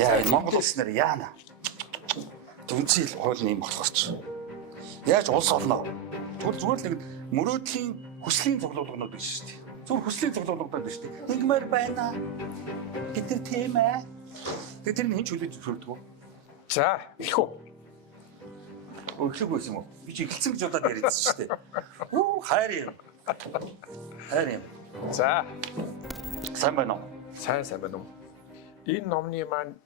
Яа, Монгол улс нэр яана. Дүнцэл хууль нэм болохоорч. Яаж улс олно? Зүгээр л нэг мөрөөдлийн хүслийн цуглуулгууд биш шүү дээ. Зүгээр хүслийн цуглуулгууд биш шүү дээ. Ингэмээр байна. Бид нар тийм ээ. Тэгээд тэр нь хэн ч хүлээж өгдөг үү? За, эхлэх үү. Өглөг байсан юм уу? Би ч эхэлсэн гэж удаад яриадсан шүү дээ. Үу, хайр юм. Хайр юм. За, сайн байна уу? сайн байна уу? Энэ номны маань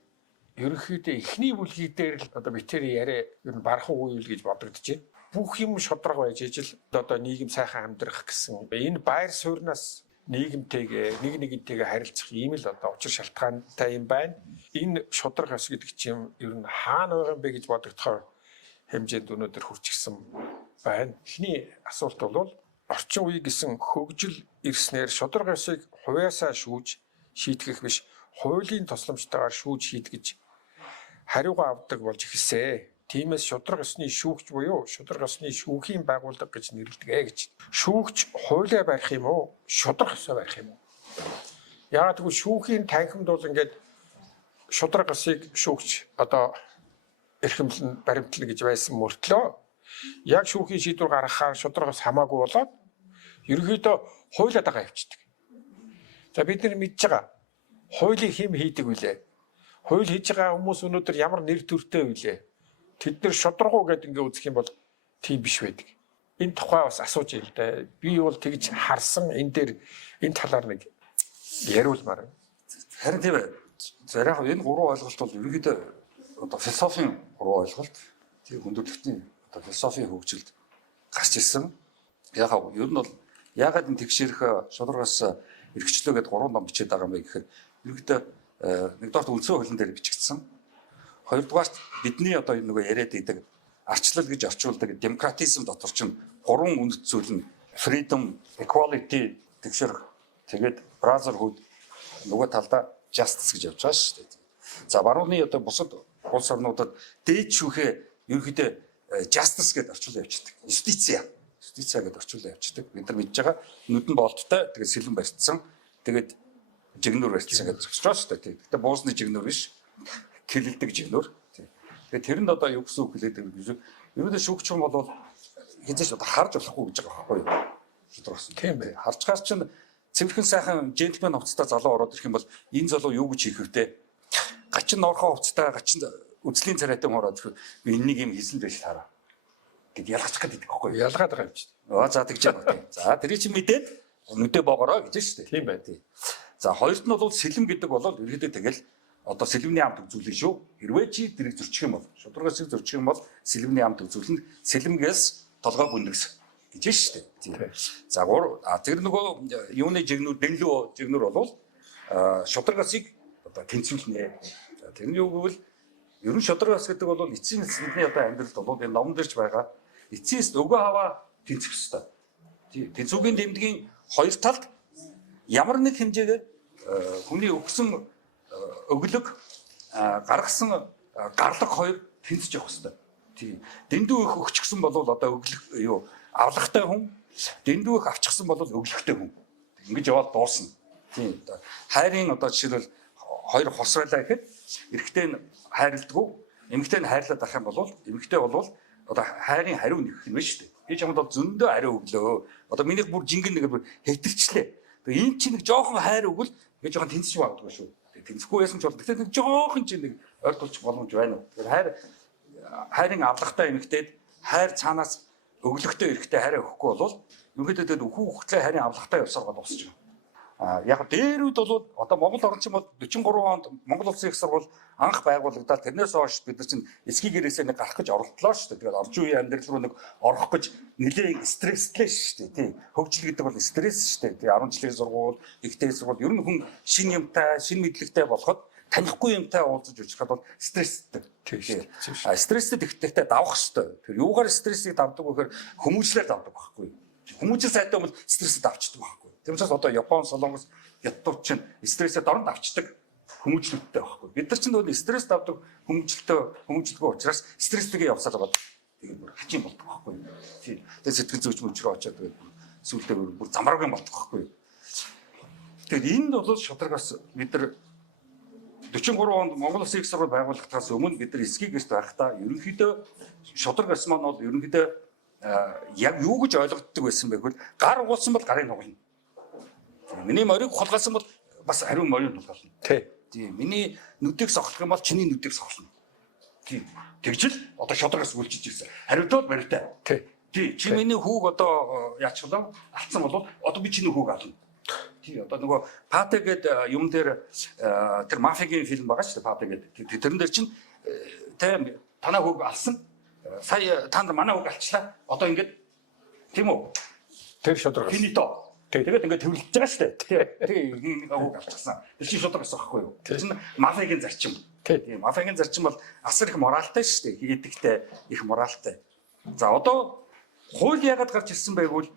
ерөнхийдөө эхний бүлгийн дээр л одоо битэрийн яриа ер нь барах үйл гэж бодогдож байна. Бүх юм шодрог байж ижил одоо нийгэм сайхан амьдрах гэсэн энэ байр сууриас нийгэмтэйгээ нэгнтэйгээ харилцах ийм л одоо учир шалтгаантай юм байна. Энэ шодрог ас гэдэг чинь ер нь хаана байгаа юм бэ гэж бодогдохоор хэмжээнд өнөөдөр хүрчихсэн байна. Эхний асуулт бол орчин үе гэсэн хөгжил ирснээр шодрог асыг хувьяасаа шүүж шийтгэх биш хуулийн тусламжтайгаар шүүж шийтгэж хариугаа авдаг болж эхэлсэн. Тиймээс шудраг ёсны шүүгч буюу шудраг ёсны шүүхийн байгууллага гэж нэрлэдэг гэж. Шүүгч хуулиа барих юм уу? Шудраг ёсоо барих юм уу? Яагаад гэвэл шүүхийн танхимд бол ингээд шудраг ёсыг шүүгч одоо эрхэмлэн баримтлана гэж байсан мөртлөө яг шүүхийн шийдвэр гаргахаар шудраг ёс хамаагүй болоод ерөнхийдөө хуулиа дагаа явчихдаг. За бид нар мэдж байгаа хуулийг хэн хийдэг вүлээ? Хууль хийж байгаа хүмүүс өнөөдөр ямар нэр төртэй вүлээ? Тэд нар шудрагуу гэдэг ингээ үзэх юм бол тийм биш байдаг. Энэ тухай бас асууж ийл дээ. Би бол тэгж харсан энэ дээр энэ талаар нэг яриулмаар. Харин тийм ээ. За яг энэ гурван ойлголт бол ерөнхийдөө одоо философийн гурван ойлголт. Тийм хүндрэлтний одоо философийн хөгжилд гарч ирсэн. Яг ер нь бол яагаад энэ тэгшэрх шудрагаас эрхчлөө гэдэг гурван ном бичээд байгаа юм бэ гэхээр ерөнхийдөө нэгдүгээр үндсэн хуулийн дээр бичигдсэн. Хоёрдугаарт бидний одоо нөгөө яриад идэг арчлал гэж орчуулдаг демократизм дотор чинь гурван үнэт зүйл нь freedom, equality тэгшэрх тэгээд brotherhood нөгөө талдаа justice гэж явж байгаа шүү дээ. За барууны одоо бусад улс орнуудад дээд шүүхээ ерөнхийдөө justice гэж орчуулж явчихдаг. Юстиция гэдээ орчуулж явчихдаг. Бид нар мэдж байгаа нүдэн болттой тэгээд сэлэн барьцсан тэгээд жигнүр барьцсан гэж зорчж байгаа шүү дээ. Гэхдээ буусны жигнүр биш. Килэлдэг жигнүр. Тэгээд тэр нь одоо юу гэсэн үг хэлээд байгаа юм. Ерөөдөө шүүгч юм бол хязгаарч одоо харж болохгүй гэж байгаа байхгүй юу? Шудрагсан. Тийм бай. Харцгаас чинь цэвэрхэн сайхан джентльмен хувцастай залуу ороод ирэх юм бол энэ залуу юу гэж хийх вүтэй? Гачин норхоо хувцастай гачин үзлийн царайтай ороод ирэх. Би энэнийг юм хийсэн байж таараа. Гэт ялгачих гэдэг байхгүй юу? Ялгаад байгаа юм чинь. За тэгж байгаа тийм. За тэрийг чинь мэдээд нүдэ боогороо гэж шүү дээ. Тийм бай. Тийм. За хоёрт нь бол сэлэм гэдэг бол ерөөдөө тэгэл одоо сэлэмний амт үзүүлэн шүү. Хэрвээ чи тэрийг зөрчих юм бол шудрагаас зөрчих юм бол сэлэмний амт үзүүлэн сэлэмгээс толгой бүндгс гэж шүү дээ. За тэр нөгөө юуны жигнүр дэнлүү жигнүр бол шудрагасыг одоо тэнцвүүлнэ. Тэр нь юу гэвэл ерөн шудрагас гэдэг бол эцсийн бидний одоо амьдралд бол энэ номон дээрч байгаа эцсээс өгөө хаваа тэнцэх ёстой. Тэнцвүүгийн дэмдгийн хоёр талд ямар нэг хэмжээгээр хүний өгсөн өглөг гаргасан гарлаг хоёр тэнцэж явах хэрэгтэй. Тийм. Дэндүү их өгчихсэн бол одоо өглөг юу авлагтай хүн, дэндүү их авчихсан бол өглөгтэй хүн. Ингэж яваад дуусна. Тийм. Хайрын одоо жишээлбэл хоёр хос байлаа гэхэд эрэгтэй нь хайрладгүй, эмэгтэй нь хайрлаад ах юм бол эмэгтэй бол одоо хайрын хариу нэх юм шүү дээ. Би чамд бол зөндөө хариу өглөө. Одоо минийх бүр жингэн нэг хэтэрчлээ. Тэгээ энэ чинь нэг жоохон хайр өгвөл би жоохон тэнцэж магадгүй шүү. Тэнцэхгүй байсан ч бол тэгэхээр нэг жоохон чинь нэг ойртолч боломж байна уу. Тэгэхээр хайрын авлагтай эмэгтэйд хайр цаанаас өглөгтэй эрэхтэй хайраа өгөхгүй бол ерөнхийдөө тэгээд өхөө хөхтлээ хайрын авлагтай явсаар гол босч байгаа. Яг дээр үед бол одоо Монгол орн чинь бол 43 онд Монгол Улсын их сургууль анх байгуулагдаад тэрнээс хойш бид нар чинь эсгийн гэрээсээ нэг гарах гэж оролдлоо шүү дээ. Тэгээд орчин үеийн амьдрал руу нэг орох гэж нэлээд стресстэй шүү дээ. Тийм. Хөгжил гэдэг бол стресс шүү дээ. Тэгээ 10 жилийн сургууль, ихтэй сургууль ер нь хүн шин юмтай, шин мэдлэгтэй болоход танихгүй юмтай уулзаж уучрахад бол стресстэй. Тийм. Стресстэй тэгтээ давах шүү дээ. Тэр юугаар стрессийг давдаг вэ гэхээр хүмүүжлээр давдаг байхгүй. Хүмүүжил сайтай бол стрессэд авчдаг байхгүй. Тэр учраас одоо Япон, Солонгос, Хятад чинь стрессэд оронд авчдаг хүмүүжлэлтэй байхгүй. Бид нар чинь нөгөө стресс давдаг хүмүүжлэлгүй учраас стресстэйгээ явсаар байгаа. Тэгээд бүр хачин болдог байхгүй. Тийм. Тэгээд сэтгэл зүйч мөчрөө очоод тэгээд сүүлдээ бүр замраагийн болдог байхгүй. Тэгээд энд бол шудрагаас бид нар 43 онд Монгол Улсын их сургууль байгуулагдахаас өмнө бид нар эсгийг эрт байхдаа ерөнхийдөө шудраг ас маань бол ерөнхийдөө яг юу гэж ойлгогддог байсан бэ гэвэл гар угуулсан бол гарын тоглоно. Миний морийг хулгайлсан бол бас ариун морийг тулгална. Тийм. Миний нүдийг сохлох юм бол чиний нүдийг сохлно. Тийм. Тэгжил одоо шудрагаас үлчиж ирсэн. Хариуд бол баримтай. Тийм. Чи миний хүүг одоо яачлаа алдсан бол одоо би чиний хүүг ална. Тийм. Одоо нөгөө Патэ гэдэг юм дээр тэр мафиагийн фильм байгаа шүү дээ. Патэ гэдэг. Тэрэн дээр чинь танаа хүүг алсан. Сая танд манай хүүг алчлаа. Одоо ингээд тийм үү? Тэр шудрагаас. Финито. Тэгээд ингээд төвлөж байгаа шүү дээ. Тэгээ хүүг алчихсан. Тэр чинь шудрагаас байхгүй юу? Тэр чинь мафиагийн зарчим. Тийм. Мафиагийн зарчим бол асар их моралтай шүү дээ. Хийдэгтэй их моралтай. За одоо хууль яагаад гарч ирсэн бэ гэвэл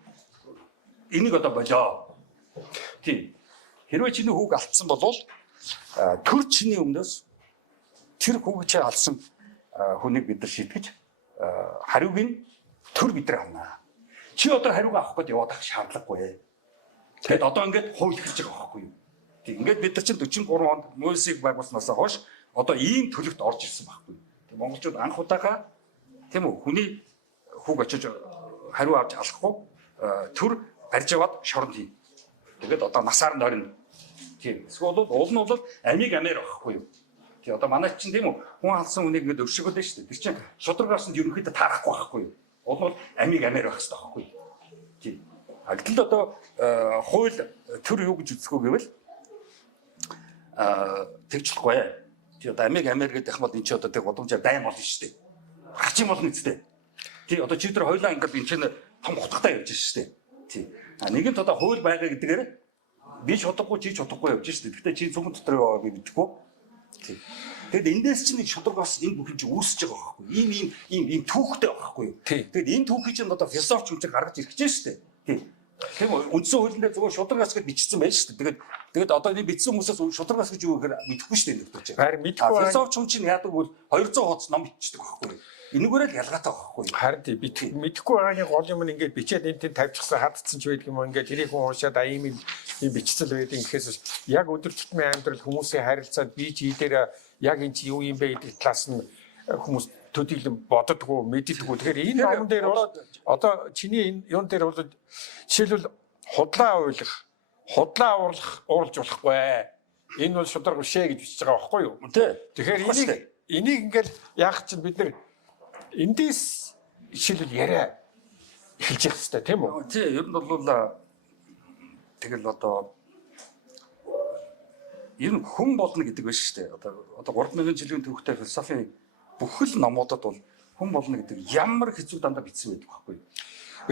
энийг одоо болоо. Тийм. Хэрвээ чиний хүүг алдсан бол төр чиний өмнөөс тэр хүүг чи алсан хүнийг бид нар шийтгэж хариуг нь төр бид нар авнаа. Чи одоо хариуг авах гээд яваад ах шаардлагагүй. Тэгэд одоо ингээд хууль эхэлж байгаа байхгүй юу? Тийм. Ингээд бид нар чинь 43 онд Мөсийг байгуулснаас хойш одоо ийм төлөвт орж ирсэн байхгүй юу? Тийм. Монголчууд анх удаага тийм үү хүний хүүг очиж хариу авч алахгүй төр барьж яваад шоронд хий. Тэгээд одоо насаар нь орно. Тийм. Эсвэл уул нь бол амийг амээр байхгүй юу? Тийм. Одоо манай чинь тийм үү хүн алсан хүнийг ингээд өвшгөл дээ шүү дээ. Тэр чинь шудрагаас нь ерөнхийдөө таарахгүй байхгүй юу? Уул нь бол амийг амээр байх хэрэгтэй байхгүй юу? Тийм. Гэтэл одоо хууль төр юу гэж үзэх вэ гэвэл тэгчлэхгүй. Тийм. Одоо амийг амээр гэдэг юм бол энэ ч одоо тэг годомжаар дайм болно шүү дээ. Гарч юм болно үстэй. Тийм. Одоо чи тэр хоёлаа ингээд энэ чинь том хутгатай явж шүү дээ. Тийм. Нэгэнт одоо хууль байгаа гэдгээр би шудраггүй чи шудраггүй явж шүү дээ. Гэхдээ чи зөвхөн дотор яваа би мэдэхгүй. Тийм. Тэгэд эндээс чинь шудрагаас энэ бүхэн чи үүсэж байгаа байхгүй. Ийм түүхтэй байхгүй юу? Тэгэд энэ түүхийг чинь одоо философч юм чи гаргаж ирэх гэж шүү дээ. Тийм. Тийм үү? Үндсэн хуулинд зөвхөн шудрагаас гэж бичсэн байж шүү дээ. Тэгээд одоо энэ бичсэн хүмүүсээс шудрагаас гэж юу гэхээр мэдэхгүй шүү дээ нөхдөж. Харин мэдэхгүй. Философч юм чинь яадаг бол 200 хуудас ном бичдэг байхгүй юу? Энэгээр л ялгаатай байхгүй юу? Харин мэдэхгүй байгаагийн гол юм нь ингээд бичээд энэ тэнд тавьчихсан хатцсан ч байдаг юм ингээд тэрийг хүн уншаад ийм бичцэл байдаг гэхээс яг өдөр тутмын амьдрал хүмүүсийн харилцаанд бие чийдээр яг энэ чи юу юм бэ гэдэг талаас нь хүмүүс төдийлөн боддоггүй мэддэггүй. Тэгэхээр энэ номон дээр бол одоо чиний энэ юун дээр бол жишээлбэл худлаа уурлж болохгүй. Энэ бол шудраг бишээ гэж бичиж байгаа байхгүй юу? Тэгэхээр энийг ингээд яах чинь бид нар эндээс жишээлбэл яриа эхэлж явах хэрэгтэй тийм үү? Тийм, ер нь бол тэгэл одоо ер нь хүн болно гэдэг байна шүү дээ. Одоо 3000 жилийн түүхтэй философийн бүхэл номуудад бол хүн болно гэдэг ямар хэцүү дандаа бичсэн байдаг байхгүй юу?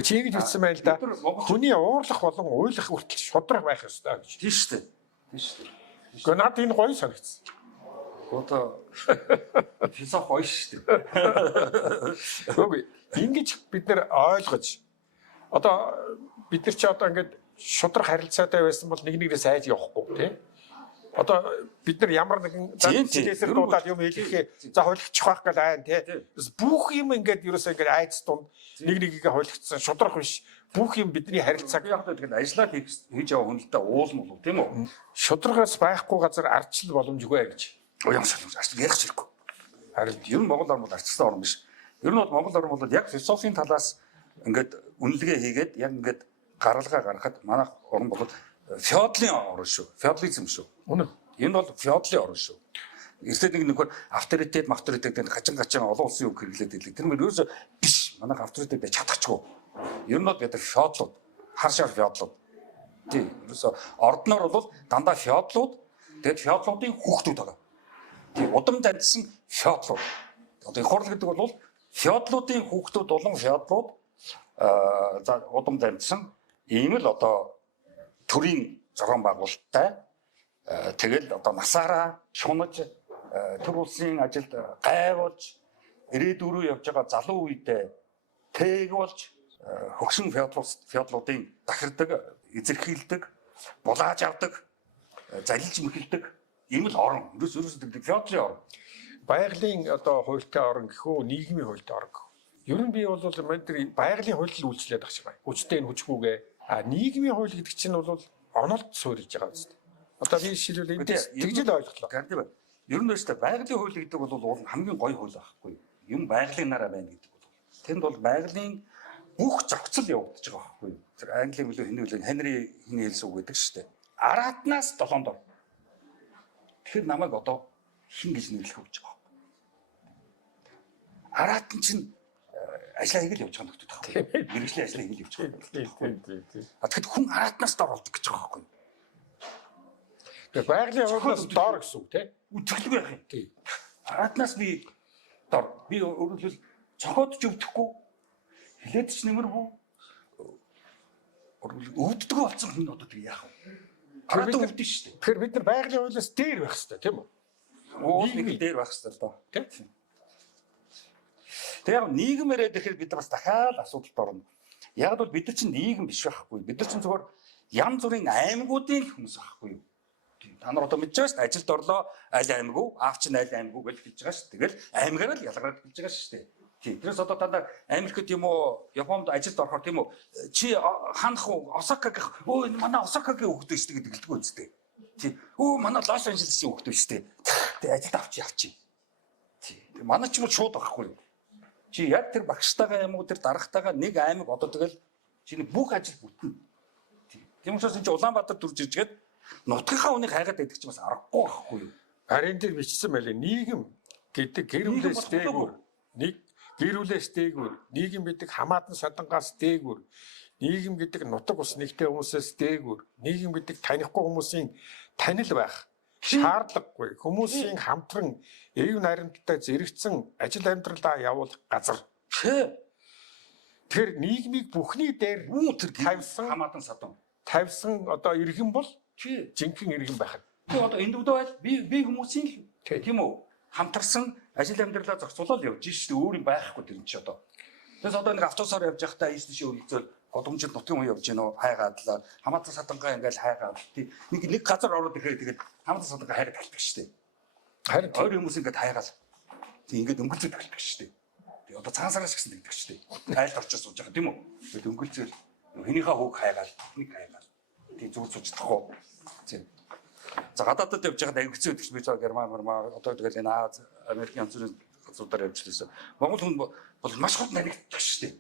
Чи ингэж бичсэн байна л да. Хүний уурлах болон уйлах хүртэл шудраг байх ёстой гэж. Тийм шүү дээ. Тийм шүү дээ. Гэхдээ надад энэ гоё санагдсан. Одоо философи гоё шүү дээ. Үгүй ингэж бид нэр ойлгож одоо бид нар чи одоо ингээд шудраг харилцаатай байсан бол нэг нэгнээс айж явахгүй тий. Одоо бид нар ямар нэгэн зэсэр дуудаад юм хэлэхээ за хойлогчих байх гал айн тий. Бүх юм ингээд ерөөсөө ингээд айц дунд нэг нэгийгээ хойлогцсон шудрах биш. Бүх юм бидний харилцааг яг тэгээд ажиллаа хийж яваа хүнэлтэд уулна болов тийм үү? Шудрагаас байхгүй газар ардчил боломжгүй гэж. Уян солонгос арчил ярих хэрэггүй. Харин ер нь Монгол орн бол арчилсан орн биш. Ер нь бол Монгол орн бол яг философийн талаас ингээд үнэлгээ хийгээд яг ингээд гаргалгаа гаргахад манай орн бол феодлын орн шүү. Феодлизм шүү. Үнэн. Энэ бол феодлын орн шүү. Эртний нэг нөхөр авторитет гажин олон улсын үг хэрэглээд ийлээ. Тэр мөр ерөөсөө биш. Манайх авторитет байж чадахгүй. Ер нь бол бид нар феодлууд, хар шар феодлууд. Тийм. Ерөөсөө ордноор бол дандаа феодлууд, тэгээд феодлуудын хүүхдүүд байгаа. Тийм. Удам дандсан феодлууд. Одоо их хурл гэдэг бол феодлуудын хүүхдүүд болон феодлууд за удам дандсан ийм л одоо төрийн зохион байгуулалттай тэгэл одоо насаараа шунаж төр улсын ажилд гайвуулж ирээдүрөө явж байгаа залуу үедээ тээгүүлж хөгшин феодлуудын дахирдаг, эзэрхийлдэг, булааж авдаг, залилж мэхэлдэг ийм л орн. Ерөөсөө феодлын орн. Байгалийн одоо хуультай орн гэхүү, нийгмийн хуультай орн гэхүү. Ер нь би бол тэр байгалийн хууль л үйлчлээд байгаа шиг байна. Хүчтэй нь хүчгүйгээ. Нийгмийн хууль гэдэг чинь бол онолд суурилж байгаа юм шүү дээ. Одоо би жишээлбэл эндээс тэгж л ойлголоо. Ер нь өөртөө байгалийн хууль гэдэг бол уул хамгийн гоё хууль байхгүй юу? Юм байгалийн нараа байна гэдэг бол. Тэнд бол байгалийн бүх зохицол явагдаж байгаа байхгүй юу? Тэр Английн хөлөө Хенри хний хэлсэн үг гэдэг шүү дээ. Араатнаас 7 дор. Тэгэхээр намайг одоо хин гэж нэрлэх гэж байгаа. Араатан чинь ажлаа хийгээл явж байгаа нөхдөд байхгүй юу? Мэргэжлийн ажлаа хийгээл явж байгаа. Тэгэхэд хүн араатнаас дор болдог гэж байгаа байхгүй юу? Тэгээ байгалийн хуулиас дор гэсэн үг тийм. Үтгэлгүй байх юм. Тийм. Араатнаас би дор. Би өөрөлдвөл цохоод ч өвдөхгүй. Хилээд ч нэмэргүй. Өвддөг болсон хүн одоо тэг яах вэ? Араатан өвдөн шүү дээ. Тэгэхээр бид нар байгалийн хуулиас дээр байх хэрэгтэй тийм үү? Уул нэг дээр байх хэрэгтэй л доо. Тийм. Тэгээ яг нийгэмээрээ тэгэхээр бид нар бас дахиад асуудалд орно. Яг бол бид нар чинь нийгэм биш байхгүй. Бид нар чинь зөвхөн янз бүрийн аймагуудын хүмүүс байхгүй юу? Та нар одоо мэдж байгаа шүү дээ. Ажилд орлоо, аль аймаг уу, аав чинь аль аймаг уу гэж хэлж байгаа шүү. Тэгэл аймагаараа л ялгараад хэлж байгаа шүү дээ. Тийм. Тэрээс одоо та нар Америкт юм уу, Японд ажилд орохоор тийм үү? Чи ханах уу, Осакагийн өө манай Осакагийн хүүхдтэй шүү гэдэг хэлдэг үстэй. Тийм. Өө манай Лос Анжелесийн хүүхдтэй шүү дээ. Тэгээ ажилд авчи. Тийм. Манай ч юм шууд байхгүй юу? Чи яг тэр багштайгаа юм уу, тэр дарагтайгаа нэг аймаг одоо тэгэл чиний бүх ажил бүтэн. Тийм учраас энэ Улаанбаатар дүрж иржгээд нутгийнхаа үнийг хайгаад байдаг чинь бас аргагүй байхгүй юу? Харин тэр бичсэн байлээ. Нийгэм гэдэг гэр бүлээс дээгүүр нэг гэр бүлээс дээгүүр нийгэм гэдэг хамаатан садангаас дээгүүр нийгэм гэдэг нутаг ус нэгтэй хүмүүсээс дээгүүр нийгэм гэдэг танихгүй хүмүүсийн танил байх шаардлагагүй хүмүүсийн хамтран эв наримттай зэрэгцэн ажил амьдралаа явуулах газар. Тэр нийгмийг бүхний дээр тэр тавьсан хамаатан садан тавьсан одоо иргэн бол жинхэнэ иргэн байхад. Тэгээ одоо индивидуал би хүмүүсийн тийм үү хамтарсан ажил амьдралаа зохицуулаад явж шүү дээ. Өөр юм байхгүй тэр чинь одоо. Тэгээс одоо нэг автобусаар явж байхдаа ийш тийш үлдэл годомжид нутгийн хүн явж гинөө хайгаад л хамаатан садангаа ингээл хайгаад нэг газар ороод ирэхэд тэгээд хамаатан садангаа хайгаад талдаг шүү дээ. Харин өөр хүмүүс ингээд хайгаад тийм ингээд өнгөлцөд талдаг шүү дээ. Тэгээ одоо цаансараас гисэн тэгдэг шүү дээ. Айлд орчиж сууж байгаа тийм үү? Тэгээд өнгөлцөөл хэнийхээ хүүг хайгаад нэг хайгаад тийм зүг сууж тахгүй. Тийм. За гадаадд явж байгаад ангицсан гэдэг чинь би цаа Герман одоо тэгэл энэ Аз Америк янз бүрийн газруудаар явж лээсэн. Монгол хүн бол маш хот наригддаг шүү дээ.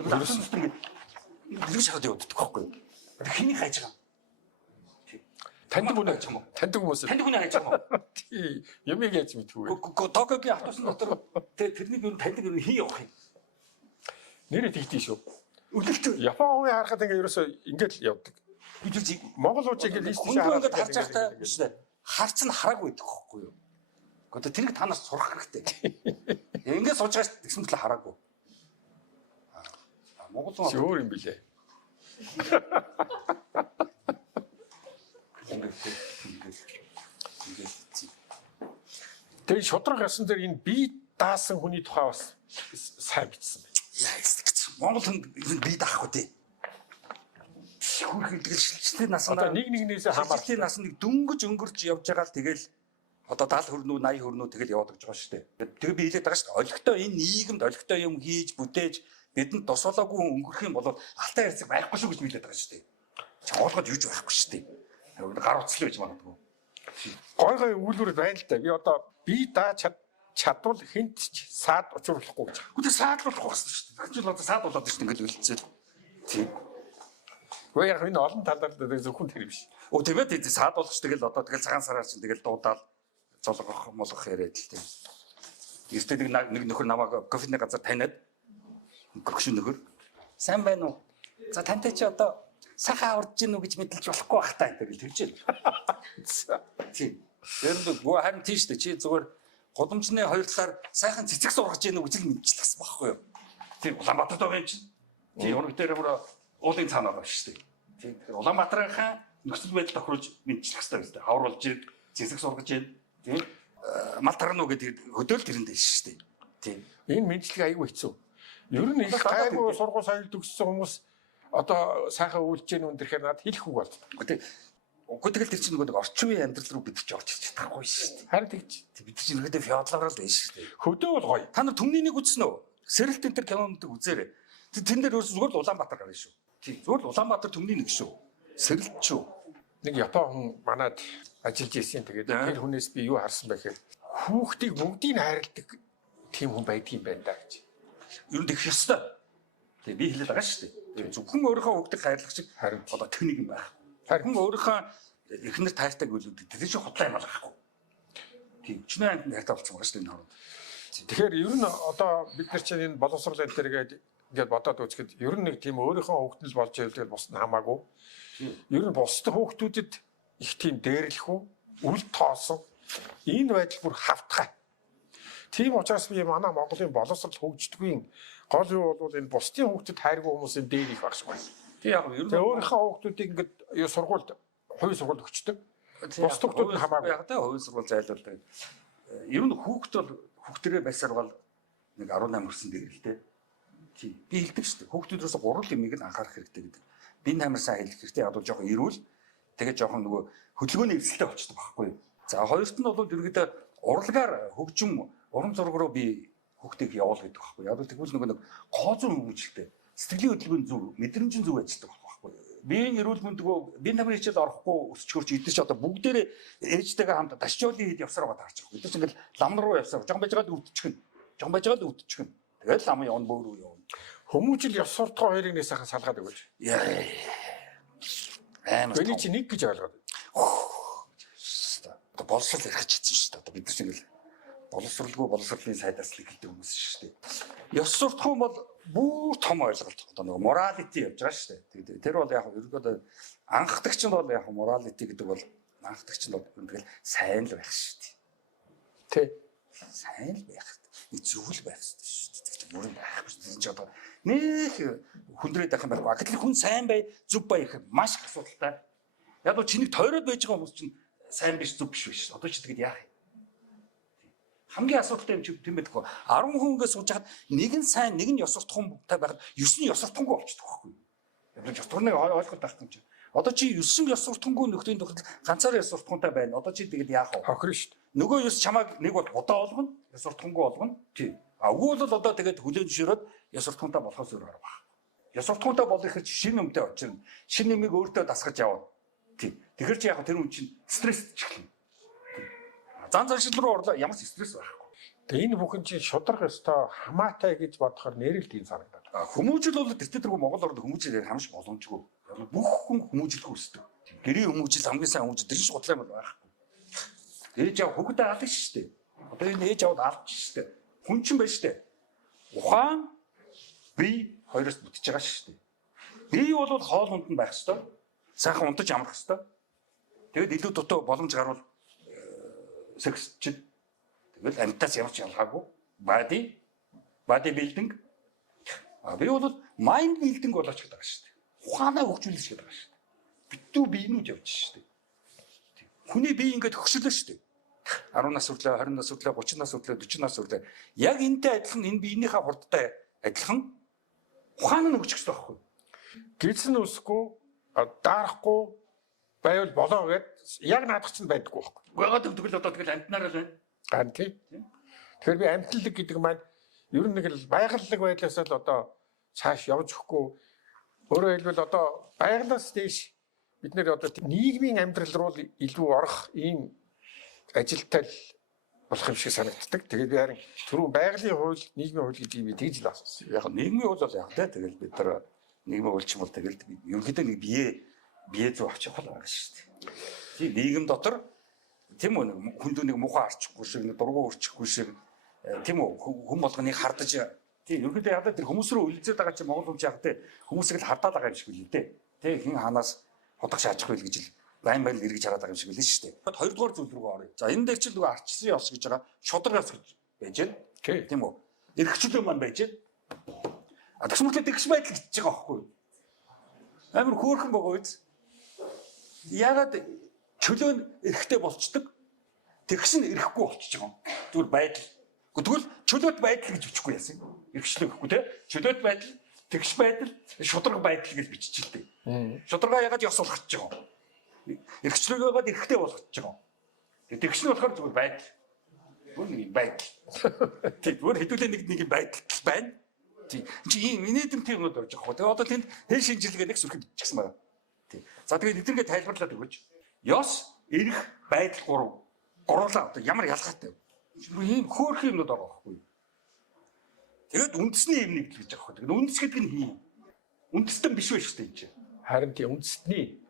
Тэгээд авсан зүтэн ингэ шахаад явдаг байхгүй юу? Хэнийг хайж байгаа юм? Таньдаг хүн хайж байгаа юм уу? Таньдаг хүмүүс. Таньдаг хүн хайж байгаа юм уу? Тий. Юмыг яаж мэдвгүй. Токиогийн автобусны дотор тэрнийг юу таньдаг юм хий явах юм. Нэрээ тэгдэж шүү. Үлэлт. Япон хүн харахад ингээ ерөөсөө ингэж явдаг. Монгол уучиг гэж лист хийж хараад харж байхдаа биш үү? Харц нь хараагүй байдаг байхгүй юу? Одоо тэрийг танаас сурах хэрэгтэй. Ингээд сууж байгаа гэсэн мэт л хараагүй. Монгол хүн өөр юм билээ. Тэгээ шудраг гасан дээр энэ бие даасан хүний тухай бас сайн бичсэн байна. Яа гэсэн. Монгол хүн бие даахгүй дээ. Хөрхөлдөл шилжлээ наснаа. Одоо нэгнээсээ хамаарч шилжлээ нас нэг дөнгөж өнгөрч явж байгаа л тэгэл одоо 70 хөрнүү 80 хөрнүү тэгэл яваад гэж байгаа шүү дээ. Тэгээ би хэлээд байгаа шүү дээ. Олигтой энэ нийгэмд олигтой юм хийж бүтээж бидэнд тусвалаагүй өнгөрөх юм бол алтай ярьцаг байхгүй шүү гэж хэлээд байгаа шүү дээ. Чоолгож юуж байхгүй шүү дээ. Гар утсал байж магадгүй. Гой гой үйлдвэр байна л да. Би одоо би даа чадвал хинт ч саад учруулахгүй гэж. Үгүй саадлуулахгүй гэсэн шүү дээ. Тэгвэл одоо саадуулаад шүү дээ ингээл үлдсэл. Тийм. Гой яг энэ олон талаар зөвхөн тэр биш. Оо тийм ээ саадуулах ч тэгэл одоо тэгэл цагаан сараар чинь тэгэл дуудаал золгох молгох яриад л тийм. Эртээ нэг нөхөр намайг кофений газар таниад гөгшин нөхөр сайн байна уу? За тантай чи одоо сахаа урдж гинүү гэж мэдлж болохгүй бах та энэ гэж тэгжээ. Тийм. Тэр гоо харин тийш дээ чи зүгээр годомжны хоёр талаар сайхан цэцэг сургаж гинүү гэж л мэдчихлээ байхгүй юу? Тийм Улаанбаатарт байгаа юм чинь. Тийм ураг дээр бүр уулын цаанаа байна шүү дээ. Тийм Улаанбаатарынхаа нөхцөл байдал тохируулж мэдчихлэх хэрэгтэй юм шүү дээ. Хавар болж гин цэцэг сургаж гин тийм мал тарна уу гэдэг хөдөөл тэрэндээ шүү дээ. Тийм. Энэ мэдлэг аягүй хэцүү. Ер нь их гайгүй сургууль соёл төгссөн хүмүүс одоо сайхан үйлч гэн үндрэхээр надад хэлэх үг бол. Үгүй тэгэл тэр чинь нэг орчин үеийн амьдрал руу бид ч орж ирж чадахгүй шүү дээ. Харин тэгж бид чинь нэгдээ феодалаар л байна шүү дээ. Хөдөө бол гоё. Та нар Түмний нэг үзсэн үү? Сэрэлтэн тэр кинонуудыг үзээрэй. Тэн дээр зүгээр л Улаанбаатар гарна шүү. Тийм зүгээр л Улаанбаатар Түмний нэг шүү. Сэрэлт шүү. Нэг Япон хүн манад ажиллаж ирсэн. Тэгээд тэр хүнээс би юу харсан бэ гэхээр хүүхдийг бүгдийг хайрладаг тийм хүн байдгийн байна да гэж. Ер нь тэгэх ёстой. Тэгээ би хэлээд байгаа шүү дээ. Зөвхөн өөрийнхөө хүүхдийг хайрлах шиг Харин одоо техник юм байх. Харин өөрийнхөө эхнэр таартай гүйлүүд тэр чинь хотлоо юм болохгүй. Тийм чиний амт хайртай болсон байгаа шүү дээ энэ хооронд. Тэгэхээр ер нь одоо бид нар чинь энэ боловсрол энэ төргээд ингээд бодоод үзэхэд ер нь нэг тийм өөрийнхөө хүүхднэл болж ирэвэл бус нь хамаагүй. Ер нь бусдын хүүхдүүдэд их тийм дээрлэх үү, үл тоосон энэ байдал бүр хавтгай. Тийм учраас би манай Монголын боловсрол хөгждөггүй гол юу бол энэ бусдын хүүхдэд хайргүй хүмүүсийн дээр их багш байна. Тийм яг ер нь өөрийнхөө хүүхдүүдийг ингээд сургуульд хувийн сургуульд өгчдөг. Бус хүүхдүүд нь хамаагүй. Яг та хувийн сургууль зайлуулдаг. Ер нь хүүхд бол хүүхдэрээ байсаар бол нэг 18 хүрсэн дээр л дээ. Тийм. Би хэлдэг шүү дээ. Хүүхдүүдээс гурван юмыг нь анхаарах хэрэгтэй гэдэг. Бин хамар сайн хэлэх хэрэгтэй. Яг бол жоохон эрүүл. Тэгээд жоохон нөгөө хөдөлгөөний эвсэлтэй болчихдог байхгүй юу? За хоёрт нь бол ерөөдөө урлагаар хөгжим уран зураг руу би хүүхдийг явуул гэдэг байхгүй юу? Яг бол тэгвэл нөгөө нэг коозон хөгжилтэй. Сэтгэлийн хөдөлгөөний зөв, мэдрэмжийн зөв ажилладаг байхгүй юу? Биеийн эрүүл мэндгөө бин хамар хичээл орохгүй өсчгөрч идэж одоо бүгдээрээ ээжтэйгээ хамт дашчуулын хэд явсаар байгаа таарч байгаа. Эдгээр чинь ингээл ламн руу явсаар жоохон байж байгаад өвдчихнэ. Жоохон байж байгаад өвдчихнэ. Тэгээд лам явна бөөр рүү явна. Хүмүүжил ёс суртахуун хоёрыг нэг сайхан салгаад өгөөч. Яа. Эний чи нэг гэж ойлгоод. Одоо боловсрол ярих гэсэн шүү дээ. Одоо бид нар чинь ингээл боловсралгүй боловсролын сайдаас л эхэлдэг хүмүүс шүү дээ. Ёс суртахуун бол бүр том ойлголт. Одоо нөгөө morality явж байгаа шүү дээ. Тэр бол яг ерөнхийдөө анхдагч нь бол яг morality гэдэг бол анхдагч нь бол тэгэл сайн л байх шүү дээ. Тэ. Сайн л байх. Нэг зөвл байх шүү дээ. Мөрөнд байхгүй шүү дээ. Одоо нэг хүндрээд байх юм байхгүй. Гэтэл хүн сайн бай, зөв бай гэх маш их асуудалтай. Яг л чиний тойроод байж байгаа хүмүүс чинь сайн биш, зөв биш биш. Одоо ч тэгэд яах юм? Хамгийн асуудалтай юм чи тийм байдаггүй. 10 хүн ингээд сууж хаад нэг нь сайн, нэг нь ёс суртахуунтай байгаад 9 нь ёс суртахуунгүй болчихдог байхгүй юу? Яг л ёс суртахууныг ойлгох байх юм чи. Одоо чи 9 ёс суртахуунгүй нөхдийн тохиолдолд ганцаар ёс суртахуунтай байна. Одоо чи тэгэд яах вэ? Хохирно шүү дээ. Нөгөө ёс чамайг нэг бол удаа болгоно, ёс суртахуунгүй болгоно. Тий. А үгүй бол одоо тэгээд хүлээн зөвшөөрөөд ёс суртахуунтай болохоос өөр арга байна. Ёс суртахуунтай болох хэрэг шинэ юмтай очирна. Шинэ юмыг өөртөө дасгаж явна. Тий. Тэгэхээр чи яг тэр хүн чинь стресс чихлээ. Зан заншил руу орлоо ямар ч стресс байхгүй. Тэгээ энэ бүхэн чинь шудрах ёстой хамаатай гэж бодохоор нэрэл тийм санагдаад. Хүмүүжил бол тэртээ Монгол орнд хүмүүжил хамш боломжгүй. Бүх хүн хүмүүжил хүсдэг. Гэрийн хүмүүжил хамгийн сайн хүмүүжил тэр чинь гутлаа юм байхгүй. Ээж аав хүүхдээ алдаг шүү дээ. Одоо энэ ээж аав алдчих шүү дээ. Хүн чинь байна шүү дээ. Ухаан бие хоёроос бүтэж байгаа шүү дээ. Бие бол хоол унд нь байх ёстой. Сайхан унтаж амрах ёстой. Тэгэд илүү дутуу боломж гарвал секс чинь тэгэл амьтаас ямар ч ялгаагүй body building би бол mind building болооч гэдэг байгаа шүү дээ. Ухаанаа хөгжүүлж гэдэг байгаа шүү дээ. Битүү биенүүд явж шүү дээ. Хүний бие ингээд хөксөлөө шүү дээ. 10 нас хүрлээ, 20 нас хүрлээ, 30 нас хүрлээ, 40 нас хүрлээ. Яг энэтэй адилхан энэ биенийхээ хурдтай адилхан ухаан нь хөгжих хэрэгтэй байхгүй юу? Гэлсэн үсэхгүй, даарахгүй байвал болоо гэд яг наадах чинь байдаггүй байхгүй. Уяагаад тэгвэл одоо тэгэл амтнаараа л байна. Ган тий. Тэгэхээр би амтлаг гэдэг маань ер нь нэг л байгаллаг байдлаас л одоо цааш явж өгөхгүй. Өөрөөр хэлбэл одоо байгалаас дээш бид нэр одоо нийгмийн амьдрал руу илүү орох ийм ажилтай болох юм шиг санагддаг. Тэгээд би харин түрүү байгалийн хууль, нийгмийн хууль гэдгийг би тэгж л асуусан. Яг нийгмийн хууль бол яг тэгэл бид нар нийгмийн хууль ч юм бол тэгэл ерөнхийдөө нэг бие зүй авчих байгаа шүү дээ. Тийм нийгэм дотор тийм үү хүндүнийг муухай арчихгүй шиг, дургу өрчихгүй шиг тийм үү хүн болгоныг хардаж тийм ерөнхийдөө яг тэр хүмүүс рүү үлдсээр байгаа чи Монгол хүн яг тэ хүмүүсийг л хардаад байгаа юм шиг үлээ дээ. Тэ хин ханаас худах шаачих вэ гэж л байн байн эргэж хараад байгаа юм шиг үлээ шүү дээ. Хоёрдугаар зүйл рүү оръё. За энэ дээр чи нөгөө арчсан ёс гэж байгаа шодрог ёс гэж байж байна. Тийм үү. Эрхчлөө маань байж байна. А тэгшмэрлээ тэгш байдал гэж байгаа байхгүй юу? Амар хөөрхөн байгаа үз. Ягаад чөлөө нь эрэхтэй болцдог. Тэгш нь эрэхгүй болчихж байгаа. Зүгээр байдал. Тэгвэл чөлөөт байдал гэж бичихгүй яасан. Эрхчлөө гэхгүй те. Чөлөөт байдал, тэгш байдал, шудраг байдал гэж биччихлээ. Шудрага ягаад ёс болгочихж байгаа. Эрхчлөөг ягаад эрэхтэй болгочихж байгаа. Тэгш нь болохоор зүгээр байдал. Бүр нэг байдал. Тэгвэр хэдүүлээ нэг байдал байна. Чи ийм инээдэмтэй юмуд орж байгаа хөө. Тэгээ одоо тэнд хэн шинжилгээ нэг сүрхэд бичсэн байгаа. За тэгээд эднэргээ тайлбарлаад өгөөч. ёс, эрх, байдал гурлаа одоо ямар ялгаатай вэ? Ийм хөөрхөн юмнууд байгаа байхгүй юу? Тэгээд үндэсний юм нэг л гэж байгаа байхгүй. Тэгээд үндэс гэдэг нь хин. Үндэстэн биш байх шүү дээ энэ чинь. Харин тийм үндэстний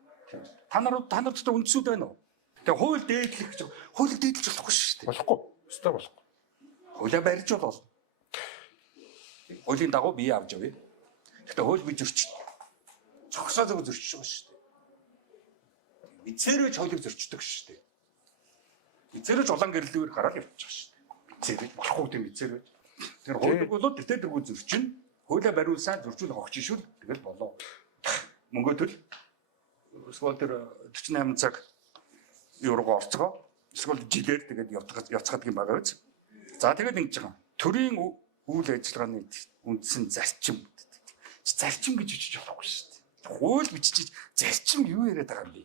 Та нарт үндэсүүд байна уу? Тэгээд хууль дээдлэх гэж хуулийг дээдлж болохгүй шүү дээ. болохгүй. Өстой болохгүй. Хуулиа барьж бол. Хуулийн дагуу бие авч явъя. Гэхдээ хууль би зөрчиж. Цогсоо зөв зөрчиж байгаа шүү дээ. Бицээрэж хуулийг зөрчдөг шүү дээ. Бицээрэж улаан гэрлэлээр гараад явчих шүү дээ. Бицээрэж болохгүй тийм бицээрэж. Тэр хуулийг болоод тэтэ дэргүү зөрчин. Хуулиа бариулсаа зөрчүүл хогч шүүл тэгэл болоо. Мөнгө төл эсвэл тэр 48 цаг еврого орцгоо эсвэл жилээр тэгээд явцгаад юм байгаа биз. За тэгээд ингэж байгаа. Төрийн үйл ажиллагааны үндсэн зарчим. Зарчим гэж бичиж болохгүй шүү дээ. Хууль бичиж зарчим юу яриад байгаа юм бэ?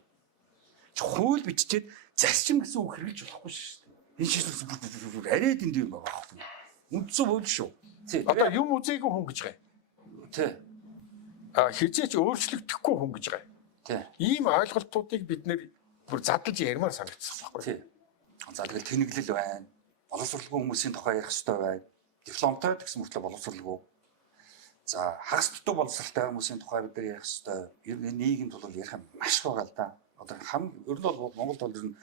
Хууль бичиж зарчим гэсэн үг хэрэглэж болохгүй шүү дээ. Энэ шиг арай дэнд юм байгаа байхгүй. Үндсэн хууль шүү. Одоо юм үзээгүй хүн гэж байгаа. Тий. Хизээч өөрчлөгдөхгүй хүн гэж байгаа. Тий. Ийм ойлголтуудыг бид нэр бүр задлаж ярмаар санагдсан байхгүй. Тий. За тэгэл тэнэглэл байна. Боловсралгүй хүмүүсийн тухай ярих хэрэгтэй байна. Дипломтой гэсэн мөртлөө боловсралгүй. За хагас дутуу боловсралтай хүмүүсийн тухай бид нар ярих хэрэгтэй. Ер нь нийгэмд бол ярих юм маш байгаа л да. Одоо ер нь бол Монголд бол ер нь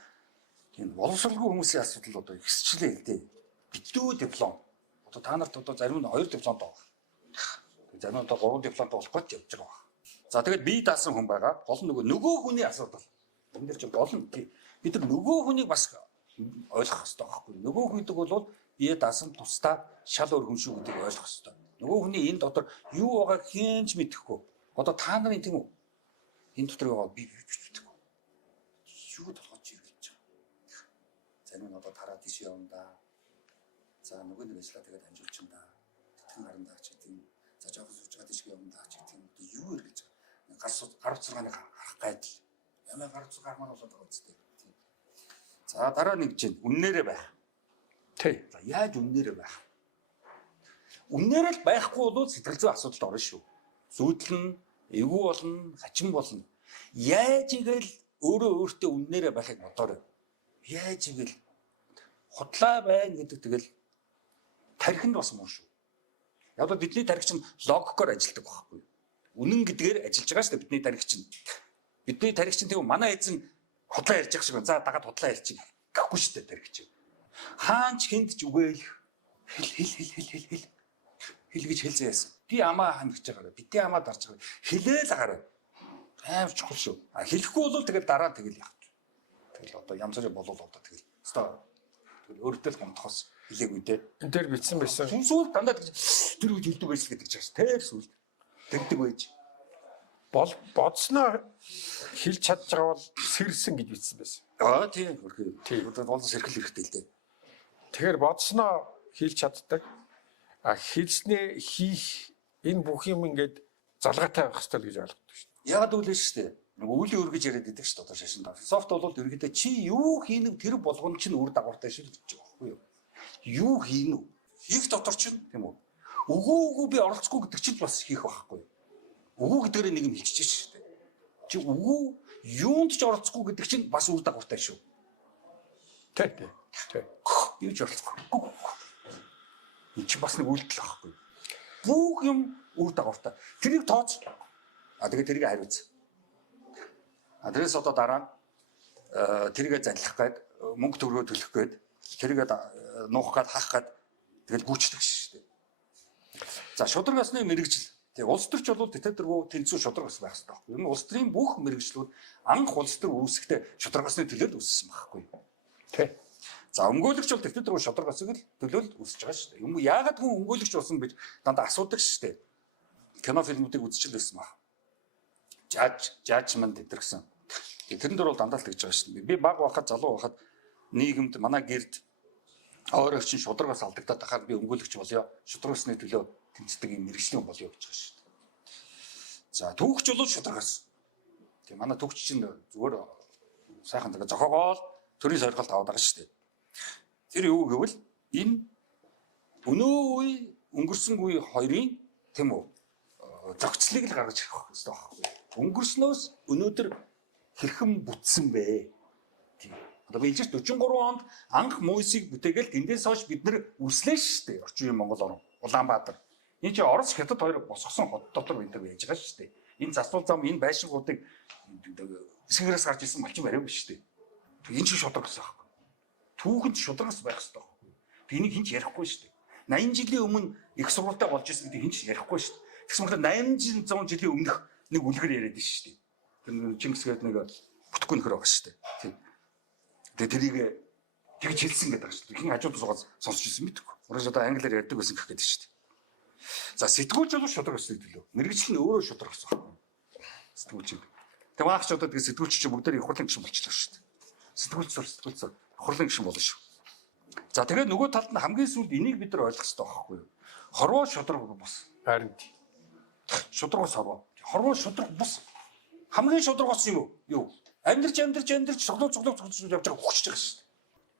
тийм боловсралгүй хүмүүсийн асуудал одоо ихсчлээ л дээ. Битүү диплом. Одоо та нарт одоо зарим нь 2 дипломтой байгаа. Зарим нь одоо 3 дипломтой болох гэж явж байгаа. За тэгээд бие даасан хүн байгаа. Гол нь нөгөө хүний асуудал. Энэ дэр чинь гол нь бид нар нөгөө хүнийг бас ойлгох хэрэгтэй байхгүй. Нөгөө хүн гэдэг бол бие даасан тусдаа шал өөр хүн шүү гэдгийг ойлгох хэрэгтэй. Нөгөө хүний энэ дотор юу байгааг хинч мэдэхгүй. Одоо та нарын тийм үү? Энэ дотор байгаа би мэдэхгүй. Юу толгойч ирүүлж байгаа. Зарим нь одоо тараад тийш явна да. За нөгөө нэг ажиллаа тэгээд амжуулчихна да. Тэтгэн гарандаа ч гэдэг юм. За жоохон сууж байгаа тийш явна да ч гэдэг юм. Юу ирүүлж байгаа. Гар утсаргааны харах гайдал. Ямар гар утсаргаар маань болоод байгаа үстэй. За дараа нэг чинь үннээрээ байх. Тий. За яаж үннээрээ байх? Үннээрээ л байхгүй бол сэтгэл зүйн асуудалд орно шүү. Зүйдэл нь, эвгүй болно, хачин болно. Яаж игэл өөртөө үннээрээ байхыг бодоорой. Яаж игэл худлаа байна гэдэг тэгэл тархинд бас муу шүү. Яг л бидний тархи чинь логикоор ажилладаг байхгүй юу? Үнэн гэдгээр ажиллаж байгаа шүү дээ бидний тархи чинь. Бидний тархи чинь тийм манай эзэн худлаа ярьж байгаа шиг байна. За дагаад худлаа ярьчих гэхгүй шүү дээ тархи чинь. Хаач хүнд ч үгээл хэл гэж хэлсэн яасан. Би амаа хандж байгаараа. Бидний амаа дарж байгаа. Хэлээл агараа. Амар чухал шүү. Хэлэхгүй бол тэгэл дараа тэгэл яах. Тэгэл одоо янз бүрийн болов одоо тэгэл. Өстой. Тэгэл өөртөө л гомдохоос хэлээгүй дээ. Энэ дээр бичсэн байсан. Сүнсүүл дандаа тэр үед хэлдэг байсан гэдэг чаас. Тэр сүл. Тэгдэг байж. Бодсноо хэлж чадж байгаа бол сэрсэн гэж бичсэн байсан. Тийм. Тийм. Одоо болон сэрхэл хэрэгтэй л дээ. Тэгэхээр бодсноо хэлж чаддаг. Хэлснээ хийх энэ бүх юм ингээд залгаатай байх хэрэгтэй гэж ойлгодог шүү дээ. Яагаад үл шүү дээ. Үлийн өр гэж яриад байдаг шүү дээ одоо шашин даа. Софт бол ерөнхийдөө чи юу хийнэ тэр болгоно чинь үр дагавартай шүү гэж байгаа байхгүй юу? Юу хийнэ үү? Хийх дотор чинь тийм үү? Үгүй би оролцохгүй гэдэг чинь бас хийх байхгүй юу? Үгүй гэдгээр нэг юм хэлчихэж шүү дээ. Чи үгүй юунд ч оролцохгүй гэдэг чинь бас үр дагавартай шүү. Тий. Би ч оролцохгүй. Энэ чи бас нэг үйлдэл байхгүй юу? Бүх юм үр дагавартай. Тэрийг тооц. Тэгээд тэрийг хариуц. Тэрээс одоо дараа тэрийгэ заллах гээд мөнгө төгрөгөө төлөх гээд тэрийгэ нуух гээд хаах гээд тэгэл гүйцэтгэх шүү дээ. За шудраг насны мэрэгжил. Тэгээ улс төрч бол дэтэдэргүү тэнцүү шудраг бас байх хэрэгтэй. Ер нь улс төрийн бүх мэрэгжлүүд анх улс төр үүсэхдээ шудраг насны төлөөл үүссэн байхгүй юу? Тий. За өмгөөлөгч бол дэтэдэргүү шудраг насыг л төлөөл үүсэж байгаа шүү дээ. Юм яагаад хүн өмгөөлөгч болсон гэж дандаа асуудаг шүү дээ. Кино фильмүүдийг үзчихэл байсан баг. Жажмент гэдэрсэн. Тэрэн дээр бол дандаа л тэгж байгаа шүү дээ. Би баг байхад залуу байхад нийгэмд манай гэрд өөр өчин шудрагаас алдагдаад байхад би өмгөөлөгч болёо. Шудрагсны төлөө тэмцдэг юм мэрэгжлийн болёо гэж байгаа шүү дээ. За түүхч бол шудрагаас. Тэгээ манай түүхч чинь зүгээр сайхан тэгээ зохиогоол төрийн сорилт аваад байгаа шүү дээ. Тэр юу гэвэл энэ өнөө үе өнгөрсөн үе хоёрын тийм үү зохицлыг л гаргаж ирэх хэрэгтэй байхгүй юу? Өнгөрснөөс өнөөдөр хэрхэн бүтсэн бэ? Тийм. Одоо би хэлж 43 онд анх Мойсийг бүтээгээл тэндээс хойш бид нар үслээ шүү дээ. Орчин үеийн Монгол орн Улаанбаатар. Энэ чинь Орос Хятад хоёр босгосон хот дотор бид нар байж байгаа шүү дээ. Энэ засвал зам энэ байшингуудыг эсгээрээс гарч исэн малчин бариу биш шүү дээ. Энэ чинь шудраг гэсэн байхгүй. Түүхэнд шудрагс байх хэрэгтэй байхгүй. Энийг хинч ярихгүй шүү дээ. 80 жилийн өмнө их сургуультай болж ирсэн гэдэг хинч ярихгүй шүү дээ. Тэгсэн мэт 800 жилийн өмнөх нэг үлгэр яриад шүү дээ. Тэр Чингис гээд нэг бүтгэхгүй нөхөр байгаа шүү дээ. Тийм. Тэгээ тэрийг тэгж хэлсэн гэдэг байгаа шүү дээ. Хин хажууд суугаад сонсч ирсэн мэдгүй. Урагш одоо англиар ярьдаг байсан гэх гэдэг шүү дээ. За сэтгүүлч бол шудраг гэсэн төлөө. Мэргэжил нь өөрөө шудраг гэсэн байна. Сэтгүүлч. Тэгээ маагч одоо тэгээ сэтгүүлч чинь бүгдээр их хурлын гишүүн болчихлоо шүү дээ. Сэтгүүлч хурлын гишүүн болно шүү. За тэгээ нөгөө талд нь хамгийн сүүлд энийг бид нар ойлгох хэрэгтэй байхгүй юу? Хорвоо шудраг бус. Харин тийм. Шудрагс хорвоо. Хорвоо шудраг бус. Хамгийн шудраг бос юм уу? Юу? Амьдарч цоглоо явж байгаа хүчж байгаа шүү дээ.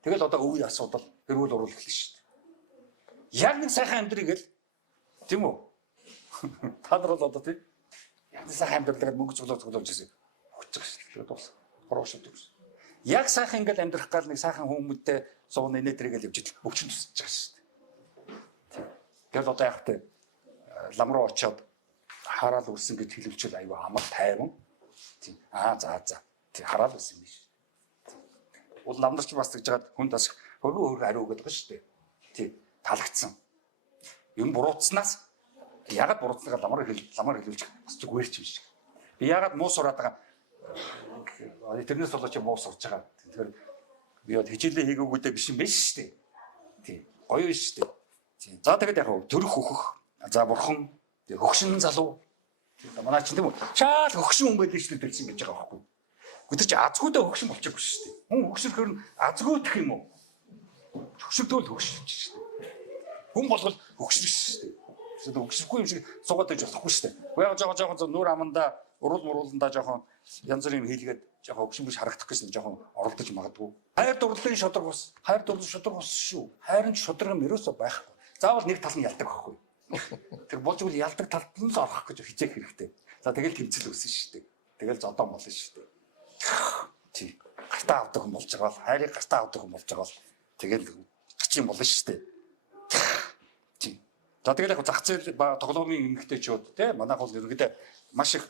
Тэгэл одоо өвгийн асуудал эрүүл уруул эхэлнэ шүү дээ. Яг нэг сайхан амьдрий гэл тийм үү? Та нар бол одоо тийм яг нэг сайхан амьдралаар мөнгө цоглож ирсэн. Хүчж байгаа шүү дээ. Дуус. Хорвоо шудраг. Яг сайхан ингээл амьдрах гал нэг сайхан хүмүүстээ суун инээ тэргээл явж идэл өвчин тусаж байгаа шүү дээ. Тэгэл одоо яг тэ лам руу очиод хараал үрсэн гэж хэлвчил аюу амар тайван. Тийм. За. Тий хараал үрсэн биш. Уул ламдарч бас гэж жаад хүн бас хөргөө хариу өгöd байгаа шүү дээ. Тий талагдсан. Юм буруутснаас ягаад буруутснаа ламар хэлүүлж бас ч үгээрч юм шиг. Би ягаад муу сураад байгаа тэрнээс болооч муу сурж байгаа. Тэгэхээр би одоо хичээлээ хийгээгүүдээ биш юм биш шүү дээ. Тий гоё биш шүү дээ. Тий. За тэгээд яг төрөх хөхөх. За бурхан тий хөгшин залуу. Манай чинь тийм үү? Шаал хөгшин хүн байдаг шүү дээ гэсэн гэж байгаа байхгүй. Гэвч чи азгүйдээ хөгшин болчихгүй шүү дээ. Хүн хөгшөрхөр нь азгүйдэх юм уу? Хөгшөрдөө л хөгшөрч шүү дээ. Хүн болгол хөгшөрч шүү дээ. Тэгээд хөгшөрхгүй юм шиг суугаад байж болохгүй шүү дээ. Уяа жоохон нүүр аманда урал мурууландаа жоохон янз бүрийн хийлгээд жоохон хөгшин биш харагдах гэсэн жоохон оролдож магадгүй. Хайр дурлалын шудраг ус. Хайр дурлал шудраг ус шүү. Хайрын шудраг юм ерөөсөө байхгүй. Заавал нэг тал нь ялдаг байхгүй. Тэр болж игэл ялдаг талд нь л орох гэж хичээх хэрэгтэй. За тэгэл тэмцэл үүсэн шүү дээ. Тэгэл зодон болно шүү дээ. Тий. Гартаа авдаг хүн болж байгаа бол хайрыг гартаа авдаг хүн болж байгаа бол тэгэл хачин болно шүү дээ. Тий. За тэгэл яг зах зээл ба тоглоомын эмэгтэйчүүд тий манайх бол ерөнхийдөө маш их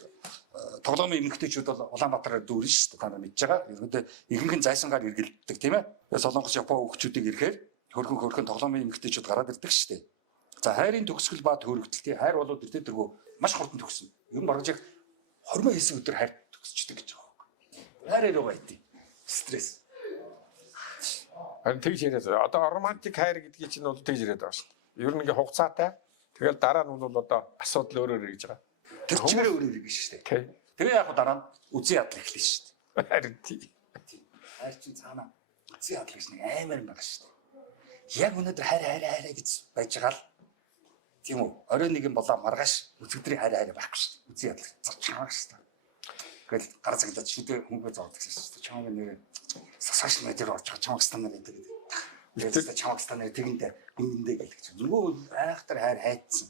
тоглоомын эмэгтэйчүүд бол Улаанбаатараар дүүрэн шүү дээ. Та нар мэдж байгаа. Ерөнхийдөө ихэнх нь зайсангаар эргэлддэг тийм ээ. Солонгос Япон хүүхдүүдийг ирэхээр хөрхөн тоглоомын эмэгтэйчүүд гараад ирдэг шүү дээ. За хайрын төгсгөл ба төрөгдөлтийн хайр болоод ирдэ тэргөө маш хурдан төгснө. Ер нь бараг яг 29 өдөр хайр төгсчдөг гэж байгаа юм. Хайраар байт. Стресс. Харин тэгж яриад. Одоо романтик хайр гэдгийг чинь бол тэгж яриад байгаа шүү дээ. Ер нь ингээ хугацаатай. Тэгэл дараа нь бол одоо асуудал өөрөөр ирж байгаа. Тэр чигээр өөрөөр ирж шүү дээ. Тэгээ яг дараа нь үзэн ядал эхлэв шүү дээ. Харин тийм. Хайр чинь цаана үзэн ядал гэж нэг амар юм байгаа шүү дээ. Яг өнөөдөр хайр гэж байж байгаа л тийм үү? Орой нэг юм болоо маргааш өчигдрийн хайр байхгүй шүү дээ. Үзэн ядал зарчмаа шүү дээ. Тэгэл гар цаглаад шүдээ хөнгөө зовдөг шүү дээ. Чамаг нэр сасааш мэдэр орж чамаг станаар гэдэг. Тэгээд чамаг станаар тэгэндээ гүндээ гэдэг чинь. Нөгөө айхтар хайр хайцсан.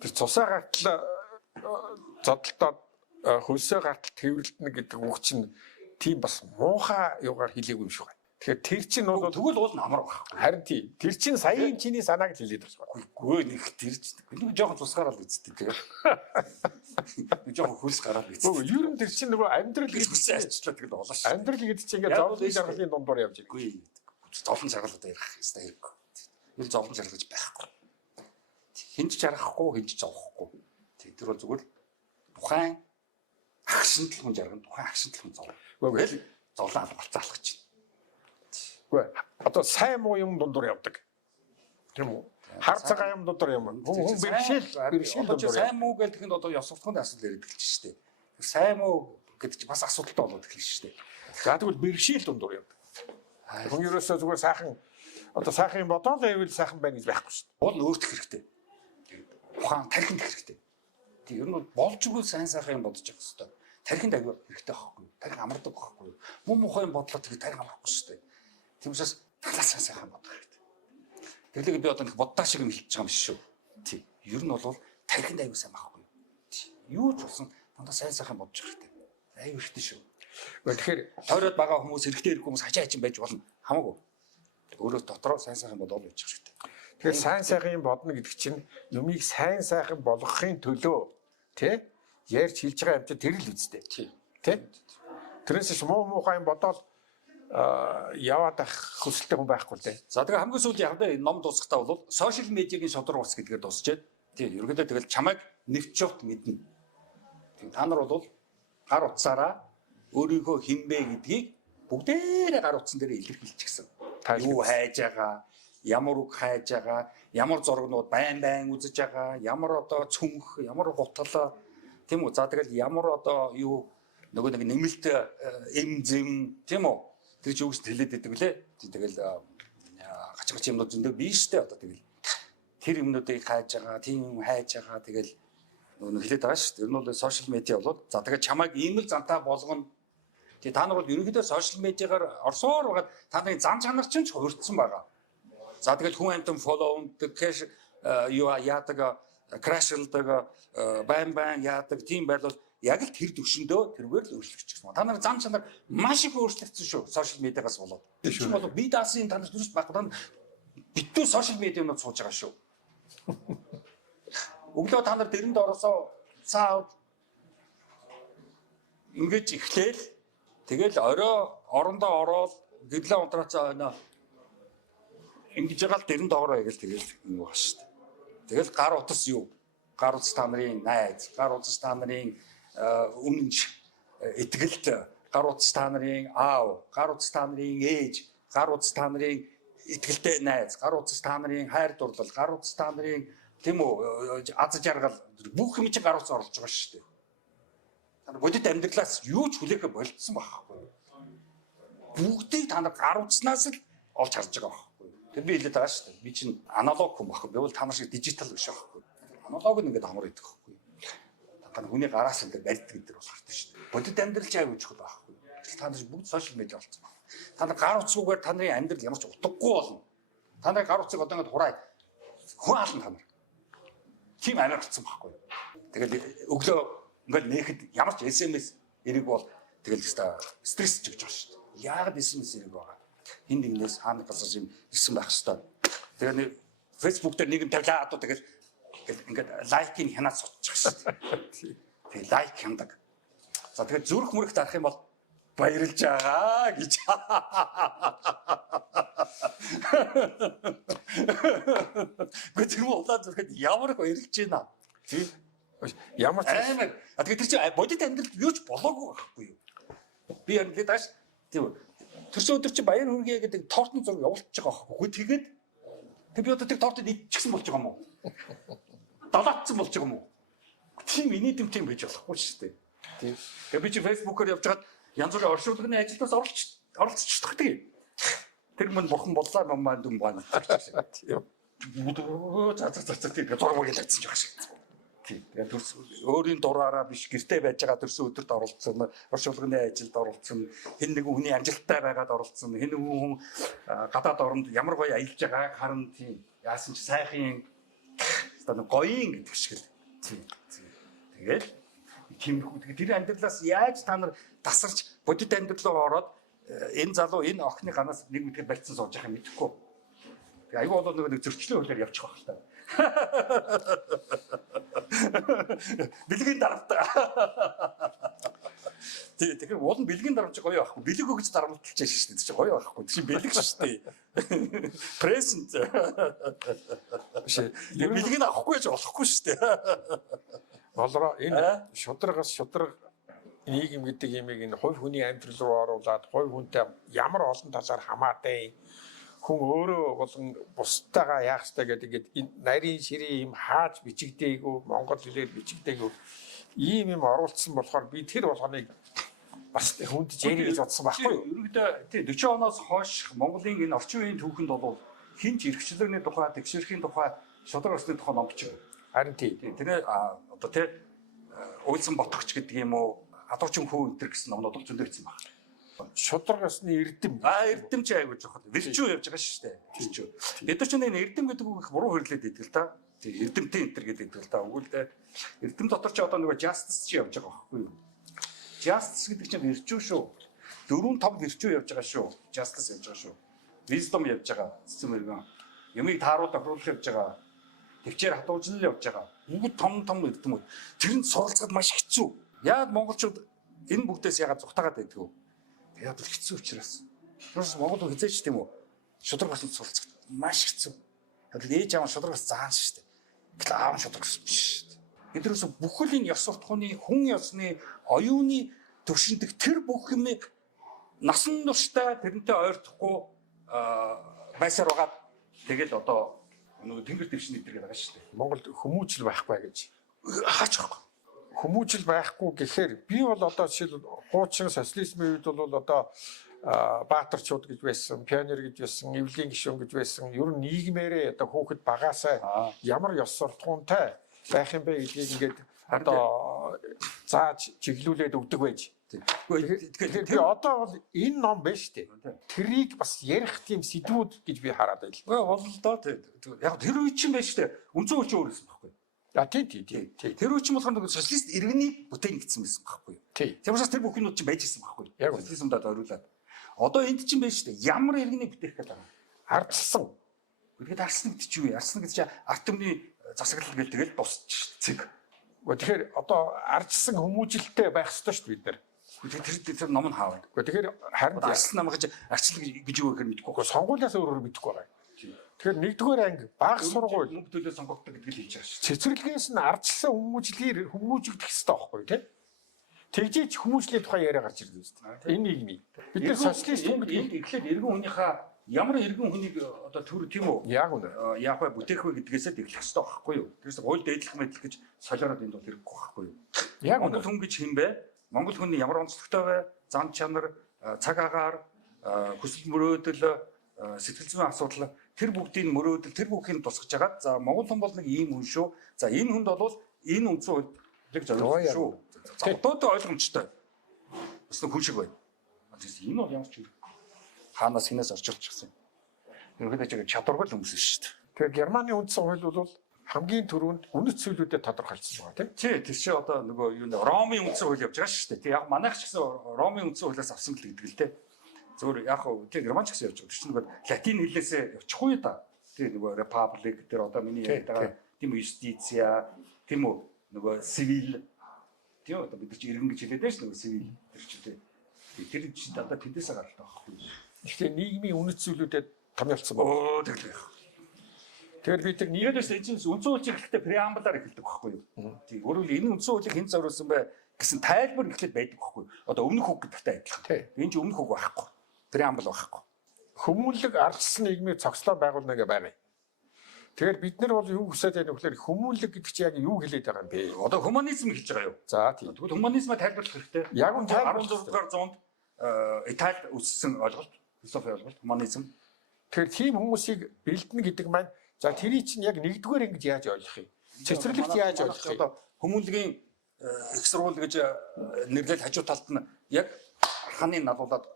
Тэр цусаа гартал зодтолдоо хөлсөө гартал тэрвэрлэнэ гэдэг үг чинь тийм бас муухай юугаар хэлээгүй юм шиг байна. Тэгэхээр тэр чинь бол тэгвэл уул амар баг. Харин тийм. Тэр чинь саяын чиний санааг л хэлээд байна. Үгүй нэг тэр нэг жоохон цус гараад үзтээ тэгээ. Нэг жоохон хөлс гараад үзтээ. Үгүй ер нь тэр чинь нөгөө амьдрал гэж хүссэн арчлаа тэгэл болоо шүү. Амьдрал гэдэг чинь ингээд зовлон жаргалын дундуур явж байгаа. Үгүй зовлон жаргал одоо ярих хэрэгтэй хэрэггүй. Энэ зовлон жаргал гэж байхгүй. Хинч жаргахгүй, хинч зовхгүй. Тэр бол зүгээр тухайн агшинтал хүн жаргал, тухайн агшинтал хүн зов. Үгүй зовлон албалцаалах чинь. Үгүй одоо сайн муу юм дундуур явдаг. Тийм үү? Хар цагаан юм дундуур юм. Хүн бэршээл дундуур. Сайн муу гэдэг нь одоо ёс суртахууны асуудал яриад эхэлж шүү дээ. Сайн муу гэдэг чинь бас асуудалтай болоод эхэлж шүү дээ. За тэгвэл бэршээл дундуур явдаг. Хүн ерөөсөө зүгээр сайхан одоо сайхан юм бодоод байвал сайхан байна гэж байхгүй шүү дээ. Уул нь өөртөх хэрэгтэй. Ухаан тархинд хэрэгтэй. Тэг ер нь болж игэл сайн сайхан юм бодож явах хэрэгтэй. Тархинд аягүй хэрэгтэй байхгүй. Тархи амардаг байхгүй. Муу мухай юм бодлоо тэгээ тархи амархгүй шүү дээ. Тийм учраас талаас сайхан бодох хэрэгтэй. Тэглэг би одоо нэг боддаа шиг юм хэлж байгаа юм шүү. Тий. Ер нь бол тархинд аягүй сайн байхгүй. Юу ч болсон дандаа сайн сайхан бодож хэрэгтэй. Аягүй хэрэгтэй шүү. Тэгэхээр тойроод байгаа хүмүүс эрэгтэй ирэх хүмүүс хажаа хажин байж болно. Хамаагүй. Өөрөө дотроо сайн сайхан бодол байж хэрэгтэй. тэгэхээр сайн сайхан бодно гэдэг чинь юмыг сайн сайхан болгохын төлөө тий ярьж хэлж байгаа юм чи тэр л үстэй. Тий. Тэрнээс муу муухай юм бодоод яваад ах хүсэлтэй хүн байхгүй л дээ. За тэгээ хамгийн сүүлийн яг энэ ном дуусгахдаа бол сошиал медиагийн шудраг ус гэдгээр дуусчээд тий ерөнхийдөө тэгэл чамайг нэвчвт мэднэ. Та нар бол гар утсаараа өөрийнхөө хинбэ гэдгийг бүгдээрээ гар утсан дээр илэрхийлчихсэн. Юу хайж байгаа, ямар үг хайж байгаа, ямар зургнууд байн үзэж байгаа, ямар одоо цүнх, ямар гутал тийм үү. За тэгэл ямар одоо юу нөгөө нэг нэмэлт эм зэм тийм үү. Тэр ч үгс хэлээд байдаг лээ. Тэгэл гач юмнууд зөндөө биш дээ одоо тэгэл тэр юмнуудыг хайж байгаа, тийм юм хайж байгаа тэгэл нөгөө хэлээд байгаа шүү дээ. Ер нь бол сошиал медиа болоод за тэгээ чамайг ийм л зантаа болгоно. Тэгээ та нар бол ерөнхийдөө сошиал медиагаар орсоор байгаад та нарын зан чанар чинь ч хувирдсан байгаа. За тэгэл хүн амтан фоллоунд кэш юу яадаг крашилдаг байн яадаг тийм байлбал яг л тэр төвшөндөө тэргээр л өөрчлөгдчихсэн. Та нарын зам чанар маш их өөрчлөгдсөн шүү. Сошиал медиагаас болоод. Тэр чинь бол би даасан та нар зүрс багтаа битүү сошиал медианууд сууж байгаа шүү. Өглөө та нар дэрэнд ороосоо цаа ингэж эхлээл тэгэл орой орондоо ороод гэрлээ унтрацаа байна. Ингэж байгаа л дэрэнд ороо гэж тэгэл юм байна шүү дээ. Тэгэл гар утас юу? Гар утас та нарын найз, гар утас та нарын үнэнч итгэлт гар утас та нарын аав, гар утас та нарын ээж, гар утас та нарын итгэлтэй найз, гар утас та нарын хайр дурлал, гар утас та нарын тийм үү аз жаргал бүх юм чинь гар утас оруулж байгаа шүү дээ. Та нар бодит амьдралаас юу ч хүлээхэ болцсон байхгүй. Бүгдийг та нар гар утаснаас л олж харж байгаа байхгүй. Тэр би хэлээд байгаа шүү дээ. Би чинь аналог хүн байхгүй. Би бол та нар шиг дижитал биш байхгүй. Аналог нь ингээд амар идэх байхгүй. Та нар хүний гараас ингээд барьдаг гэдэг бол хартай шүү дээ. Бодит амьдрал ч аягүй чухал байхгүй. Та нар бүгд сошиал медиа болсон байна. Та нар гар утасгүйгээр та нарын амьдрал ямар ч утгагүй болно. Та нарын гар утсыг одоо ингээд хураа хүн хаална та нар. Тийм амар болсон байхгүй. Тэгэл өглөө ингээд нэхэд ямар ч SMS ирэг бол тэгэл стресс ч гэж байгаа шүү дээ. Яагаад SMS ирэг байгаа? Хин нэгнээс хаана гасаж юм ирсэн байх хэвээр. Тэгээ Facebook дээр нэг юм тавилаа одоо тэгэл ингээд лайкийг хянаад суудчих шүү дээ. Тэгээ лайк хяндаг. За тэгээ зүрх мөрөх дарах юм бол баярлж байгаа гэж. Гэтэл улаан зүрхэд ямар их баярлж байна. Тийм. Ямар ч амар. Тэгээ тэр чинь бодит амьдрал юу ч болоогүй байхгүй юу? Би яг л дааш тийм. Тэр чинь өдөр чи баяр хүргэе гэдэг тортны зураг явуулчих байгаа байхгүй. Тэгээд би одоо тэр тортыг идчихсэн болж байгаа юм уу? Далаацсан болж байгаа юм уу? Тийм инээдэмтэй байж болохгүй шүү дээ. Тийм. Тэгээ би чи фэйсбүүкээр явж байгаад янз бүрийн оршуулгын ажилдаас оролцчихдаг тийм. Тэр мань бурхан боллоо мамаа дүн байна. Тийм. За тийм зураг хэлсэн жоо шиг. Тийм. Тэгээ төрс өөрийн дураараа биш гэртээ байж байгаа төрсөн өдөрт оролцсон, оршуулгын ажилд оролцсон, хэн нэгэн хүний амжилттай байгаад оролцсон, хэн нэгэн хүн гадаад оронд ямар гоё аялж байгааг харна тийм. Яасан ч сайхан одоо гоёин гэдэг шиг л. Тийм. Тэгэл тэр амьдралаас яаж та нар тасарч бодит амьдралаа ороод энэ залуу энэ охины ганаас нэг мэтгэр барьцсан сууж байгаа юм мэдэхгүй. Тэгээ аюу болоод нэг зөрчлийн хуулиар явчих واخ л та. Бэлгийн дарамттай. Тэгэхээр уул нь бэлгийн дарамт гоё байхгүй. Бэлэг өгч дарамтлж байгаа шүү дээ. Чи гоё байхгүй. Чи бэлэг шүү дээ. Present. Бэлгийг авахгүй ч болохгүй шүү дээ. болроо энэ шудрагаас шудраг нийгэм гэдэг юмыг энэ хувь хүний амьдрал руу оруулаад хувь хүнтэй ямар олон талаар хамаатай хүн өөрөө болон бусдаагаа яах ёстой гэдэг энэ нарийн ширээ юм хааж бичигдээгүй монгол хэлээр бичигдээгүй ийм юм оруулсан болохоор би тэр болгоныг бас хүнд жэри гэж бодсон байхгүй юу? Ерөнхийдөө тий 40 оноос хойш Монголын энэ орчин үеийн түүхэнд бол хинч эрхчлөөний тухай, тэгшэрхийн тухай, шудраг усны тухай ном бичиг. Харин тий. Тэр одоо тий уйлсан ботгоч гэдэг юм уу? Адуучин хүү энэ гэсэн номнууд бол зөндөө бичсэн байна. Шудраг усны эрдэм. Эрдэм чи айгуу жоохот. Вирчүү явж байгаа шүү дээ. Вирчүү. Бид нар ч энэ эрдэм гэдэг үг их буруу хэрлээд идэг л та. Тий эрдэмтэй энтер гэдэг л та. Өгвөл эрдэм дотор чи одоо нөгөө justice чи явж байгаа байхгүй юу? Justice гэдэг чинь ирчүү шүү. 4-5 ирчүү явж байгаа шүү. Justice явж байгаа шүү. Wisdom явж байгаа. Цэцэн мэргэн. Юмыг тааруулах явж байгаа. Төвчээр хатуужлал явж байгаа. Бүгд том гэдэг юм уу. Тэрэнд суралцахад маш хэцүү. Яагаад монголчууд энэ бүгдээс яагаад зүхтагаад байдаг вэ? Тэгээд бол хэцүү учраас. Тэрс монгол хүн хизээч тийм үү? Шудраг баснд суралцахад маш хэцүү. Тэгэхээр ээж аав шудраг бас заан шүү дээ. Гэтэл аав шудраг биш шүү дээ. Биднээс бүхэл энэ ёс суртахууны хүн ёсны оюуны төвшиндэг тэр бүх юмыг насан туршдаа тэрнтэй ойртохгүй байсаар байгаа. Тэгэл одоо нөгөө тэнгэр дэвшин гэдэг байгаа шүү дээ. Монголд хүмүүжил байхгүй гэж. Хаач байхгүй. Хүмүүжил байхгүй гэхээр би бол одоо жишээл хуучин социализмын үед бол одоо баатарчууд гэж байсан, пионер гэж байсан, эвлэгийн гишүүн гэж байсан. Ер нь нийгмээрээ одоо хүүхэд багаасаа ямар ёс суртахуунтай байх юм бэ гэдгийг ингээд одоо зааж чиглүүлээд өгдөг байж. Тэгэхээр би одоо бол энэ ном биш үү? Тэрийг бас ярих тийм сэдвүүд гэж би хараад байл. Бол л доо яг тэр үе чинь байж тээ. Үнцэн үеч өөр гэсэн байхгүй. Тийм. Тэр үе чинь болохоор нэг социалист иргэний бүтээн гэсэн байсан байхгүй. Тийм учраас тэр бүх юмуд чинь байж ирсэн байхгүй. Социализмдад ориулаад. Одоо энд чинь байж тээ. Ямар иргэний бүтээх гэдэг юм. Ардсан. Тэгээд арсан гэдэг чинь юу? Арсан гэдэг чинь арт түмний засаглал гэл тэгэл дуусчих. Тэгэхээр одоо ардсан хүмүүжилтэй байх ёстой шүү дээ бид нар. Тэр ном нь хаавна. Тэгэхээр харин арслан намгаж арчлаг гэж юу гэхээр мэдэхгүй байхгүй. Сонгуулиас өөрөөр мэдэхгүй байгаа. Тэгэхээр нэгдүгээр анги бага сургууль мөнгө төлөө сонгогддог гэдгийг хэлж байгаа шүү. цэцэрлэгээс нь ардчилсан хүмүүжигдэх хэрэгтэй байхгүй тий. Тэгжээч хүмүүжлийн тухай яриа гарч ирдэг шүү дээ. Энэ нийгмийн. Бид нар социалист хүн гэдэг эхлээд иргэн хүнийхээ ямар иргэн хүнийг одоо төр тийм үү? Яг үнэ. Яах вэ бүтээх вэ гэдгээсээ эхлэх хэрэгтэй байхгүй юу? Тэрс гуйл дээдлэх мэдлэх гэж солиороод энд бол хэрэггүй байхгүй юу? Яг Монгол хүн гэж хэм бэ? Монгол хүний ямар онцлогтой вэ? Зан чанар, цаг агаар, хүсэл мөрөөдөл, сэтгэл зүйн асуудал тэр бүгдийг мөрөөдөл тэр бүхийг тусгаж байгаа. За Монгол хүн бол нэг ийм хүн шүү. За энэ хүнд бол энэ үндсэн хуульг зориулсан шүү. Одоотой ойлгомжтой. Бас нэг хүн шиг байна. Энэ бол ямар ч юм. Хаанаас хинээс орчуулчихсан юм. Ерөнхийдөө чадваргүй л хүмүүс шүү дээ. Тэгэхээр Германы үндсэн хууль бол хамгийн түрүүнд үнэт зүйлүүдэд тодорхойлсон байгаа тийм. Тэр чинь одоо нөгөө юу нэ Ромын үндсэн хууль явж байгаа шүү дээ. Тэг яг манайх ч гэсэн Ромын үндсэн хуулиас авсан л гэдэг л дээ. Зөвхөн яг тэг Герман ч гэсэн явж байгаа. Тэр чинь нөгөө латин хэлнээсээ явчихгүй да. Тэг нөгөө republic тэр одоо миний яриад байгаа тийм юстиция тийм үү нөгөө civil тийм одоо бид нар чи иргэн гэж хэлээд байж нөгөө civil тэр чинь тэр чинь одоо тэндээсээ гаралтай байхгүй. Тэгэхээр нийгмийн үнэт зүйлүүдэд томьёолцсон байна. Тэгэхээр бид нар нэгээс эцэс үндсэн хуулийг ихтэй преамбулаар эхэлдэг байхгүй юу? Тийм. Өөрөөр энэ үндсэн хуулийг хэн зориулсан бэ гэсэн тайлбар эхлээд байдаг байхгүй юу? Одоо өмнөх үг гэдэгтэй адилхан. Энэ чинь өмнөх үг байхгүй. Преамбул байхгүй. Хүмүүнлэг ардчилсан нийгмийг цогцлоо байгуулна гэж байна. Тэгэхээр бид нар бол юу хүсэж байгаа нөхөр хүмүүнлэг гэдэг чинь яг юу хэлээд байгаа юм бэ? Одоо гуманизм хэлж байгаа юу? За тийм. Тэгвэл гуманизмаа тайлбарлах хэрэгтэй. Яг нь 16 дугаар зуунд Италид үүссэн ойлголт, философи ойлголт, гуманизм. Тэгэхээр тийм хүмүүсийг бэлдэнэ гэдэг маань за тэрий чинь яг нэгдүгээр ингэж яаж ойлгох юм? Цэцэрлэгт яаж ойлгох юм? Одоо хүмүүнлэгийн их сургууль гэж нэрлэл хажуу талд нь яг ханы налуулаад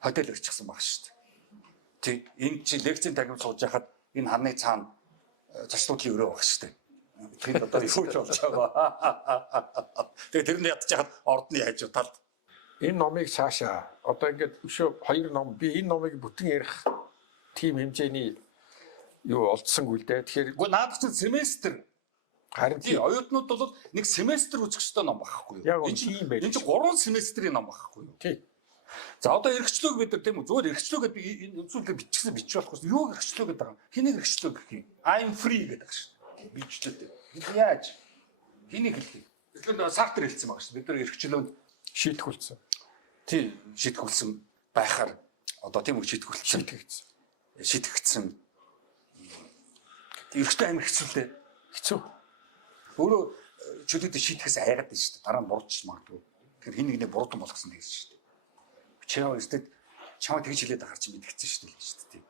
хотел ирчихсэн баг шүү дээ. Тэг энэ чи лекцийн тагив сууж яхад энэ ханы цаана зашлуудлын өрөө баг шүү дээ. Тэгэхээр одоо юу ч болж байгаа. Тэгээ тэрний ядчих хад ордны хажуу талд энэ номыг цаашаа одоо ингээд өшөө хоёр ном би энэ номыг бүтэн ярих тийм хэмжээний юу олдсонгүй л дээ. Тэгэхээр үгүй наад чинь семестр харин тийм оюутнууд бол нэг семестр үзэх ёстой ном багхгүй юу? Энэ чинь юм байна. Энэ чинь 3 семестрийн ном багхгүй юу? Тийм. За одоо эрхчлөөг бид нар тийм үү зүгээр эрхчлөө гэдэг би энэ зүйлийг бичсэн бич болохгүй. Юу эрхчлөө гэдэг байгаа юм? Хэнийг эрхчлөө гэх юм? I'm free гэдэг шүү дээ. Бичлээ. Бид яаж? Хэнийг хэлэх юм? Тэгэхээр Сартер хэлсэн байгаа шүү. Бид нар эрхчлөөнд шийтгүүлсэн. Тийм шийтгүүлсэн байхаар одоо тийм үү шийтгүүлсэн. Шийтгэгдсэн. Эрхтэй амир хэцүүлээ. Хэцүү. Өөрөө чөлөөд шийтгэхээс айгаад байна шүү дээ. Дараа нь бурууч магадгүй. Тэгэхээр хин нэгний буруудан болгосон гэж шүү дээ. Чамаа өсдөд чамаа тэгж хэлээд ахаар чи мэдгэцэн шүү дээ шүү дээ.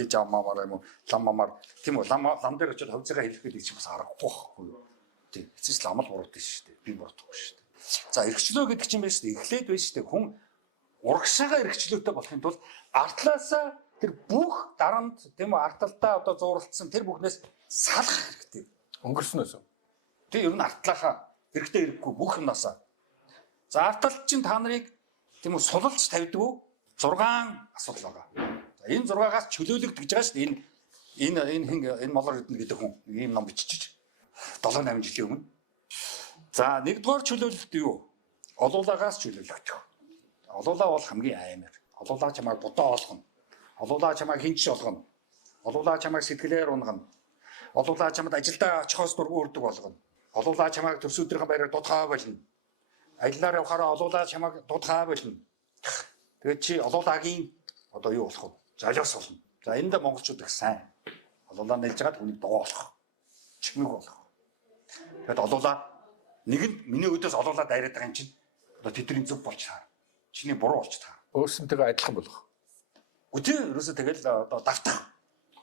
Ээж аммаар юм уу, лам мамаар тийм үү лам дээр очиод хөвцөөгөө хэлэхэд чи бас аргагүй байхгүй юу. Тийм. Эцэс лам л буруутай шүү дээ. Би буруудахгүй шүү дээ. За эрхчлөө гэдэг чинь байна шүү дээ. Эхлээд байна шүү дээ. Хүн урагшаага эрхчлөөтэй болохын тулд артлаасаа тэр бүх дарамт тийм үү арталтаа одоо зууралцсан тэр бүхнээс салах хэрэгтэй. Өнгөрснөөс. Тэг ер нь артлаахаа хэрэгтэй хэрэггүй бүх юмнасаа За арталт чинь та нарыг тийм үү сулалж тавьдаг уу? 6 асуудал байгаа. За энэ 6-аас чөлөөлөгдөж байгаа шүү дээ. Энэ молор хэдэн гэдэг хүн ийм ном бичиж 7-8 жилийн өмнө. За нэгдүгээр чөлөөлөлт юу? Олуулагаас чөлөөлөгдөх. Олуулаа бол хамгийн аймаг. Олуулаа чамайг бодоо олгоно. Олуулаа чамайг хинч олгоно. Олуулаа чамайг сэтгэлээр унгана. Олуулаа чамд ажилдаа очихоос дургүй үрдэг болгоно. Олуулаа чамайг төрс өдрийн баяраар дуудхаа болно. Аяллаар явахаараа олуулаа чамайг дуудхаа болно. Тэгээд чи олуулагийн одоо юу болох вэ? Залиус болно. За энд монголчууд их сайн. Олуулаа нэлж байгаа хүнийг доо болох. Чимэг болох. Тэгээд олуулаа нэгэнд миний өдөөс олуулаа дайраад байгаа юм чинь одоо тэдний зөв болж таа. Чиний буруу болж таа. Өөрсөнтэйгээ адилхан болох. Үгүй ерөөсө тэгэл одоо давтах.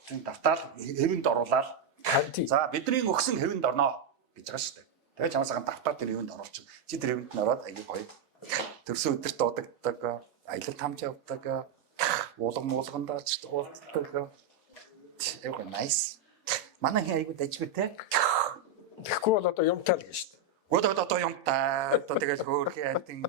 Тийм давтаал хэвэнд оруулаад Канти. за бидний өгсөн хэвэнд орноо гэж байгаа шүү дээ. Тэгээд чамаас давтаад тэр хэвэнд оруулчих. Чи тэр хэвэнд нь ороод аягүй гоё. Төрсөн өдөрт дуудагддаг, аялал хамт явдаг, уулгандаа ч уулздаг. Аягүй nice. Манай хин аягүй дажгүй те. Тэгэхгүй бол одоо юмтай л гэж шүү дээ. Гүдээд одоо юмтай одоо тэгэл хөөрхий альтын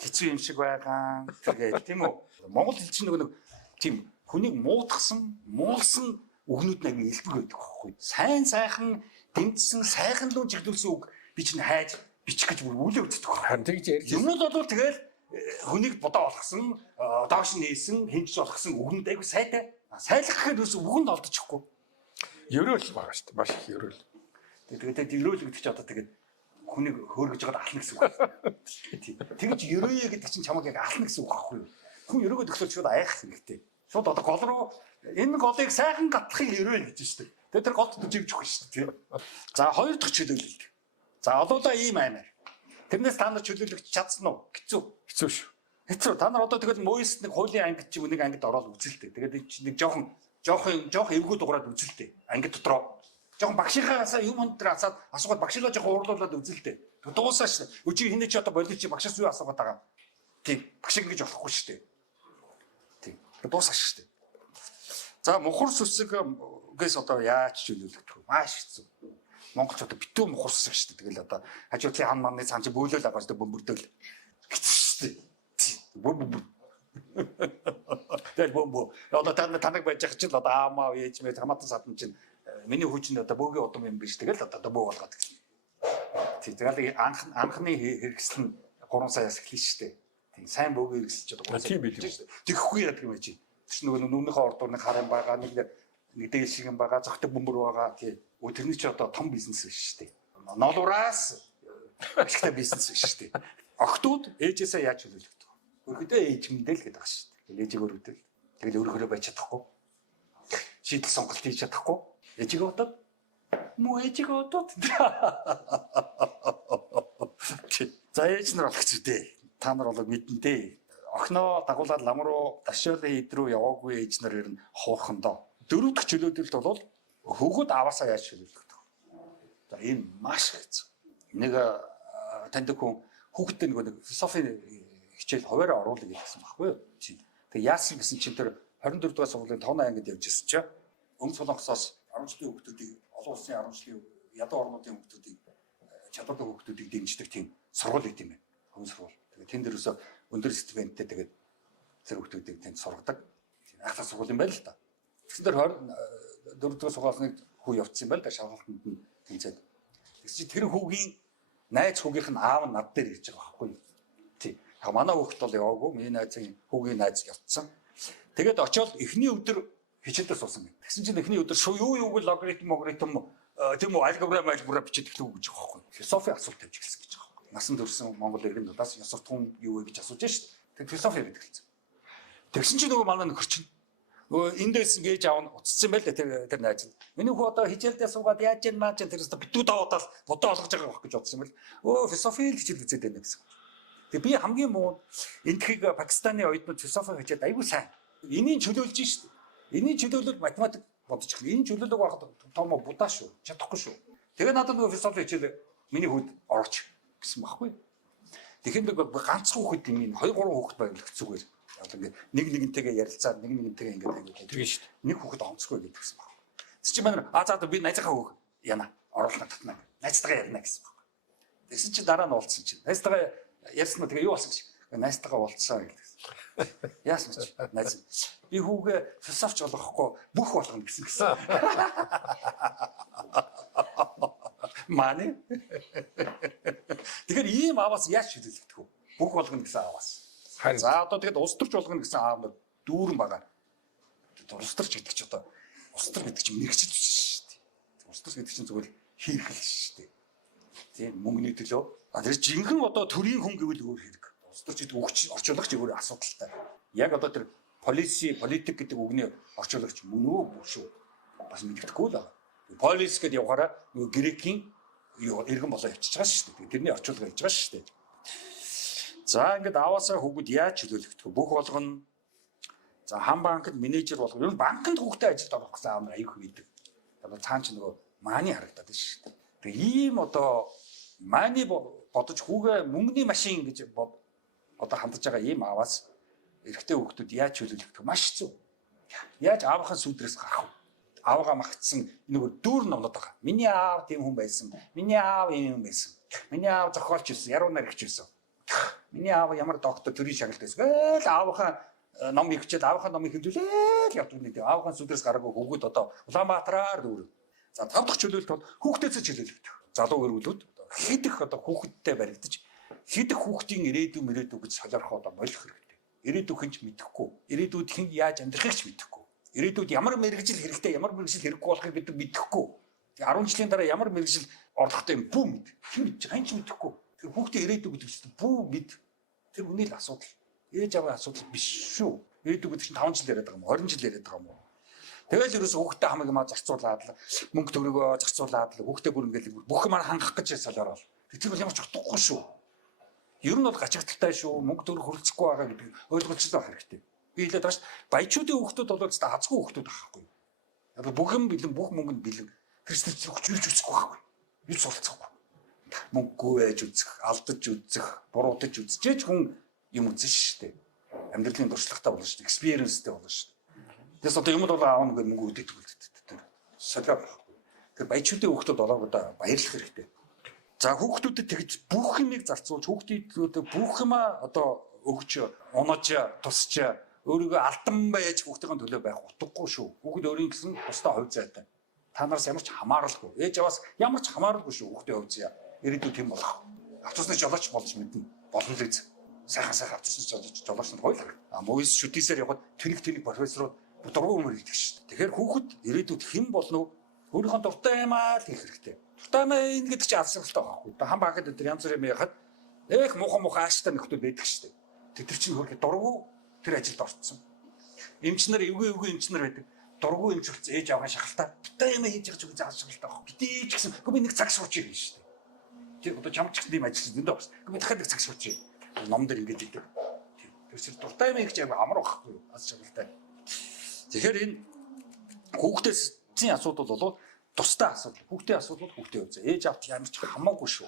хэцүү юм шиг байгаа. Тэгээд тийм үү. Монгол хэл чинь нэг тийм хүнийг муудахсан, муулсан үгнүүд нэг илбэг байдаг байхгүй. Сайн сайхан дэмжсэн, сайхан луу чиглүүлсэн үг би чинь хайж бичих гэж бүр үлээ үздэг байхгүй. Харин тэгж ярьж Юмуд бол тэгэл хүнийг бодоо олгосон, доош нээсэн, хинжиж олгосон үгнүүд айгүй сайтай. Сайлах гэхэд үс үгэнд олдчихгүй. ерөөл байгаа шүү дээ. Маш их ерөөл. Тэгээд ерөөл гэдэг чинь одоо тэгээд хүнийг хөөргөж байгаад ална гэсэн үг. Тэгж ерөөе гэдэг чинь чамайг яг ална гэсэн үг байхгүй юу? Хүн ерөөгөө төглөөд шууд аях хэрэгтэй. Шууд одоо гол руу энэ голыг сайхан гатлахыг ерөөе гэж шүү дээ. Тэгээд тэр голд төживж өгөх шүү дээ. За хоёр дахь чөлөөлөлт. За олуулаа ийм аймаар. Тэрнээс та нар чөлөөлөгч чадсан уу? Хэцүү. Хэцүү шүү. Хэцүү. Та нар одоо тэгэл мөйс нэг хуулийн ангид чи нэг ангид ороод үзэлтэй. Тэгээд нэг жоох эвгүй дуграад үзэлтэй. Ангид дотроо. Жохон багшийнхаасаа юм өндөр асаад асуугаад багшилаа жохон уурлуулад үзэлтэй. Дуусаа шүү дээ. Өчиг хинэ чи одоо болив чи багшаас юу асуугаад байгаа. Тийм. Багш ингэж болохгүй шүү дээ. Тийм. Дуусаа шүү дээ. За мухар сүсгээс одоо яаж чөлөөлөх вэ? Маш хэцүү. Монголч одоо битүү мухар сүсэг шүү дээ. Тэгэл одоо хажуудлын хан манны цаан чи бөөлөөл байгаа шүү дээ бөмбөрдөл. Хэцүү шүү дээ. Бөмбөр. Тэгэл бөмбөр. Одоо таныг байж байгаа чинь одоо аамаа ээж мэ хамаатан садан чинь миний хүчин одоо бөөгийн удам юм биш тэгэл одоо бөө болгоод гэсэн. Тийм тэгэл анхны хэрэгсэл нь 3 саяас эхэлнэ шүү дээ. Тийм сайн бөөгийн хэрэгсэл ч одоо 3 сая биш шүү дээ. Тэгэхгүй яадаг юм чи. Тэр нөгөө нүнийхээ ордуурны харан байгаа нэг дээл шиг юм байгаа зөгтөг бөмбөр байгаа тийм. Тэрний чи одоо том бизнес шүү дээ. Ноолуураас ашигтай бизнес шүү дээ. Охтууд ээжээсээ яаж чөлөөлөгдөв? Өөрөдөө ээж мэндэл гэдэг байгаа шүү дээ. Ээжийг өргөдөл. Тэгэл өөрөөрөө байж чадахгүй. Шийдэл сонголт хийж чадахгүй. Ээжийг бодоод муу ээжийг бодоод. За ээж нар болох ч үдээ. Та нар бол мэднэ дээ. Охиноо дагуулад лам руу дашуулын ид рүү яваагүй ээж нар ер нь хоорхондоо. Дөрөв дэх чөлөөдөлт бол хөвгөд аваасаа яаж чөлөөлөх вэ? За энэ маш хэцүү. Нэг таньдаг хүн хүүхдээ нэг философи хичээл хуваараа оруулах гэсэн байхгүй юу? Тэг яасан гэсэн чинь тэр 24 дугаар сургуулийн 5 ангид явж ирсэн чинь Өмнөд Солонгосоос 10 жилийн хүүхдүүдийг олон улсын 10 жилийн ядуу орнуудын хүүхдүүдийг чадвартай хүүхдүүдийг дэмждэг тийм сургууль гэдэг юм байна. Хүн сургууль. Тэгээд тэнд дээрөөсөө өндөр стипендтэй тэгээд тэр хүүхдүүдийг тэнд сургадаг. Ахлах сургууль юм байна л та. Тэгсэн дээр 24 дугаар сургуулийн хүү явцсан юм байна да шалгалтанд нь тэнцээд. Тэгс чи тэр хүүгийн найз хүүгийнх нь аав нь над дээр ирж байгаа байхгүй юу? Тий. Манай хүүхд бол яваагүй. Миний найзын хүүгийн найз явцсан. Тэгээд очиод эхний өдөр хичээлдээ суусан байна. Тэгсэн чинь эхний өдөр юу логаритм тийм үү алгебра бичиж эхлэв гэж байгаа байхгүй. Философи асуулт тавьж эхэлсэн гэж байгаа байхгүй. Насан турсан Монгол иргэн дудаас ёсорт хүн юу вэ гэж асууж шít. Тэг философи яриад эхэлсэн. Тэгсэн чинь нөгөө манай нөхөр чинь нөгөө эндээс ингэж аав уцсан байл тэр найз нь. Миний хүү одоо хичээлдээ суугаад яаж яан маа чинь тэрээс битүү даваадал бодоо олгож байгаа байх гэж бодсон байл. Философи хичээл үзээд байна гэсэн. Тэг би хамгийн муу энэ тхийг Пакистаны оюутнууд философи хичээд айгүй сайн. Энийг чөлөөлж шít. Энийг чөлөөлөл математик бодож эхлэв. Энэ чөлөөлөг байхад том будаа шүү. Чадахгүй шүү. Тэгээ надад нөгөө философи хичээл миний хүүд орооч гэсэн байхгүй. Тэгэхээр нэг ганцхан хүүхэд юм 2 3 хүүхэд байвал хэцүүгээр. Яг ингээд нэгнтэйгээ ярилцаад нэгнтэйгээ ингээд аягүй тийм шүү. Нэг хүүхэд онцгүй гэдгийгсэн баг. Тэг чи манай за би найзынхаа хүүг яана оруулах татна. Найзтайгаа ярина гэсэн баг. Тэгсэн чи дараа нь уулзсан чинь. Найзтайгаа Ярьсан нь тэгээ юу болсон гэж. Найстайгаа уулзсан гэдэг. Яасан ч найз. Би хүүгээ философч болохгүй бүх болгоно гэсэн. Маны. Тэгэхээр ийм ааваас яаж шийдэлдэх вэ? Бүх болгоно гэсэн ааваас. За одоо тэгээд улс төрч болгоно гэсэн аав нар дүүрэн байгаа. Улс төрч гэдэг чинь одоо улс төр гэдэг чинь мэрэгчл биш шүү дээ. Улс төр гэдэг чинь зүгээр хийрхэл шүү дээ. Тийм мөнгөний төлөө. Тэр жинхэнэ одоо төрийн хүн гэвэл өөр хэрэг. Улс төрч гэдэг үг орчуулагч өөр асуудалтай. Яг одоо тэр политик гэдэг үгний орчуулагч мөн үү биш үү? Бас мэддэхгүй л байна. Полис гэдэг явахаараа нөгөө грекийн иргэн болоо явчихж байгаа шүү дээ. Тэрний орчуулга хийж байгаа шүү дээ. За ингээд аваасаа хүүгүүд яаж чөлөөлөх вэ? Бүх болгоно. За хан банкнд менежер болгох. Ер нь банкнд хүүхдээ ажилд орох гэсэн аав нар аюух хийдэг. Одоо цаан ч нөгөө мааны харагдаад байна шүү дээ. Тэгээ ийм одоо мааны бодож хүүгээ мөнгөний машин гэж одоо хандж байгаа ийм ааваас эрэгтэй хүүхдүүд яаж чөлөөлөх вэ? Маш хэцүү. Яаж аавынхаа сүдрээс гарах вэ? Аавгаа магтсан нэг дүүр номнод байгаа. Миний аав тийм хүн байсан. Миний аав ийм хүн байсан. Миний аав зохиолч байсан. Яруу найрагч байсан. Миний аав ямар доктор төрийн шагналт байсан. Гээл аавынхаа ном ихчээд аавынхаа номыг хэмжүүлээд явдаг нэг. Аавынхаа сүдрээс гараагүй хүүгүүд одоо Улаанбаатараар дүүрэн. За 5 дахь чөлөөлөлт бол хүүхдээсээ чөлөөлөгдөх. Залуу өргөлүүд хидэх одоо хүүхэдтэй баригдаж хидэх хүүхдийн ирээдүй гэж солиорох одоо болох хэрэгтэй. Ирээдүйг хинч мэдэхгүй. Ирээдүйд хэн яаж амьдрахыг ч мэдэхгүй. Ирээдүйд ямар мэрэгжил хэрэгтэй, ямар мэрэгжил хэрэггүй болохыг бид мэдэхгүй. 10 жилийн дараа ямар мэрэгжил орлоготой юм бүү мэд. Хэн мэдэж байгаа юм ч мэдэхгүй. Тэр хүүхдийн ирээдүй гэдэг чинь бүү мэд. Тэр үний л асуудал. Ээж аваа асуудал биш шүү. Ирээдүй гэдэг чинь 5 жил яриад байгаа юм уу? 20 жил яриад байгаа юм уу? Тэгэл ерөөсө хүүхдээ хамаг юм зарцуулаад л мөнгө төгрөгөө зарцуулаад л хүүхдээ бүр ингээл бүх юм хангах гэж солиороо. Тэр бол ямар ч утгагүй шүү. Ер нь бол гачигдaltaй шүү. Мөнгө төгрөг хөрөлцөхгүй байгаа гэдэг ойлголцол байх хэрэгтэй. Би хэлээд байгаа шүү. Баячуудын хүүхдүүд бол зөвхөн азгүй хүүхдүүд байхгүй. Яг бүх юм бэлэн, бүх мөнгөнд бэлэн. Христч хүч үзэхгүй байхгүй. Юу ч суралцахгүй. Мөнгөгүй байж үзэх, алдаж үзэх, буруудаж үзчихэж хүн юм үзэн шүү дээ. Амьдралын туршлагатай болно шүү дээ. Experience-тэй болно шүү дээ. Тэс одоо юмд бол аав нэг мөнгө өгдөг тэр. Солио байхгүй. Тэр баячуудын хүүхдүүд болоог одоо баярлах хэрэгтэй. За хүүхдүүдэд тэгж бүх юмыг зарцуулж хүүхдүүдэд бүх юмаа одоо өгч, унаж, тусч өөрийгөө алтан байж хүүхдийн төлөө байх утгагүй шүү. Хүүхэд өөрийн гэсэн тусдаа хувь зайтай. Та нараас ямар ч хамааралгүй. Ээж аваас ямар ч хамааралгүй шүү хүүхдийн хувь зай. Ирээдүйд тийм болох. Автобусны жолооч болж мэднэ. Болно л үз. Сайхан автобусны жолооч нар хоёул. Мөс шүтээсээр яваад тэнийг профессорууд дургуй өмөр хийдэг шүү. Тэгэхээр хүүхэд ирээдүйд хэн болно вэ? Өөрийнхөө дуртай юмаа л хийх хэрэгтэй. Дуртай юм гэдэг чинь асуултаа байхгүй. Хан багад өдөр янз бүрийн яхад их муухай ааштай нөхдөд байдаг шүү. Тэр чинь хөргө дургуй тэр ажилд орцсон. Эмч нар эвгүй эмч нар байдаг. Дургуй эмч болсон ээж аваа шахалтаа. Дуртай юм хийж байгаа ч үгүй зааж шахалтаа байхгүй. Битээ ч гэсэн би нэг цаг сууч юм шүү. Тэр одоо чамч тийм ажил зөндөө бас. Би дахиад нэг цаг сууч. Ном дээр ингэж идэг. Тэр дуртай юм хийж байгаа амар байхгүй. Аз шахалтай. Тэгэхээр энэ хүүхдээс цэн асуудал бол тустай асуудал. Хүүхдийн асуудал хүүхдийн хувьд. Ээж авт ямар ч хамаагүй шүү.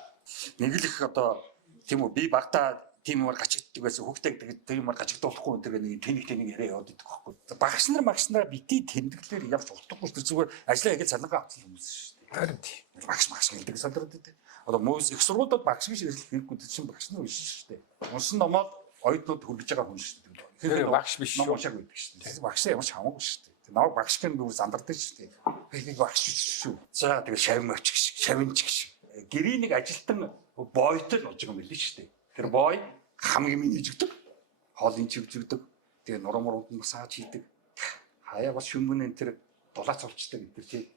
Нэг л их одоо тийм үү би багтаа тийм юмар гачигддаг байсан. Хүүхдээ тэр юмар гачигдуулахгүй тэр нэг тэнийг яриа яваад идэх байхгүй. Багш нар бити тэмдэглэлээр явж утгагүй тэр зүгээр ажиллаа хийгээд цалингаа авсан хүмүүс шүү дээ. Харин тийм. Багш гэдэг сандраад байдаг. Одоо мөс их сургуулиуд багш гэж ирлэх хэрэггүй чинь багш нар биш шүү дээ. Унсан номоод оюутнууд хөргөж байгаа хүн шүү дээ. Тэгэхээр багш биш шүү. Номошаг байдаг шүү дээ. Багшаа ямар ч хамаагүй шүү дээ. Намайг багш гэн бүр зандардаг шүү дээ. Би нэг багш шүү. За тэгээ шавин очиг шиг, шавинч гэж. Гэрийн нэг ажилтан бойтой л болж байгаа юм билээ шүү дээ. Тэр бой хамгийн миний жигдэг. Хоолын чивжигдэг. Тэгээ нурмууд масаж хийдэг. Хаяа бас шүмгэн энэ тэр дулаац олчдаг энэ тий.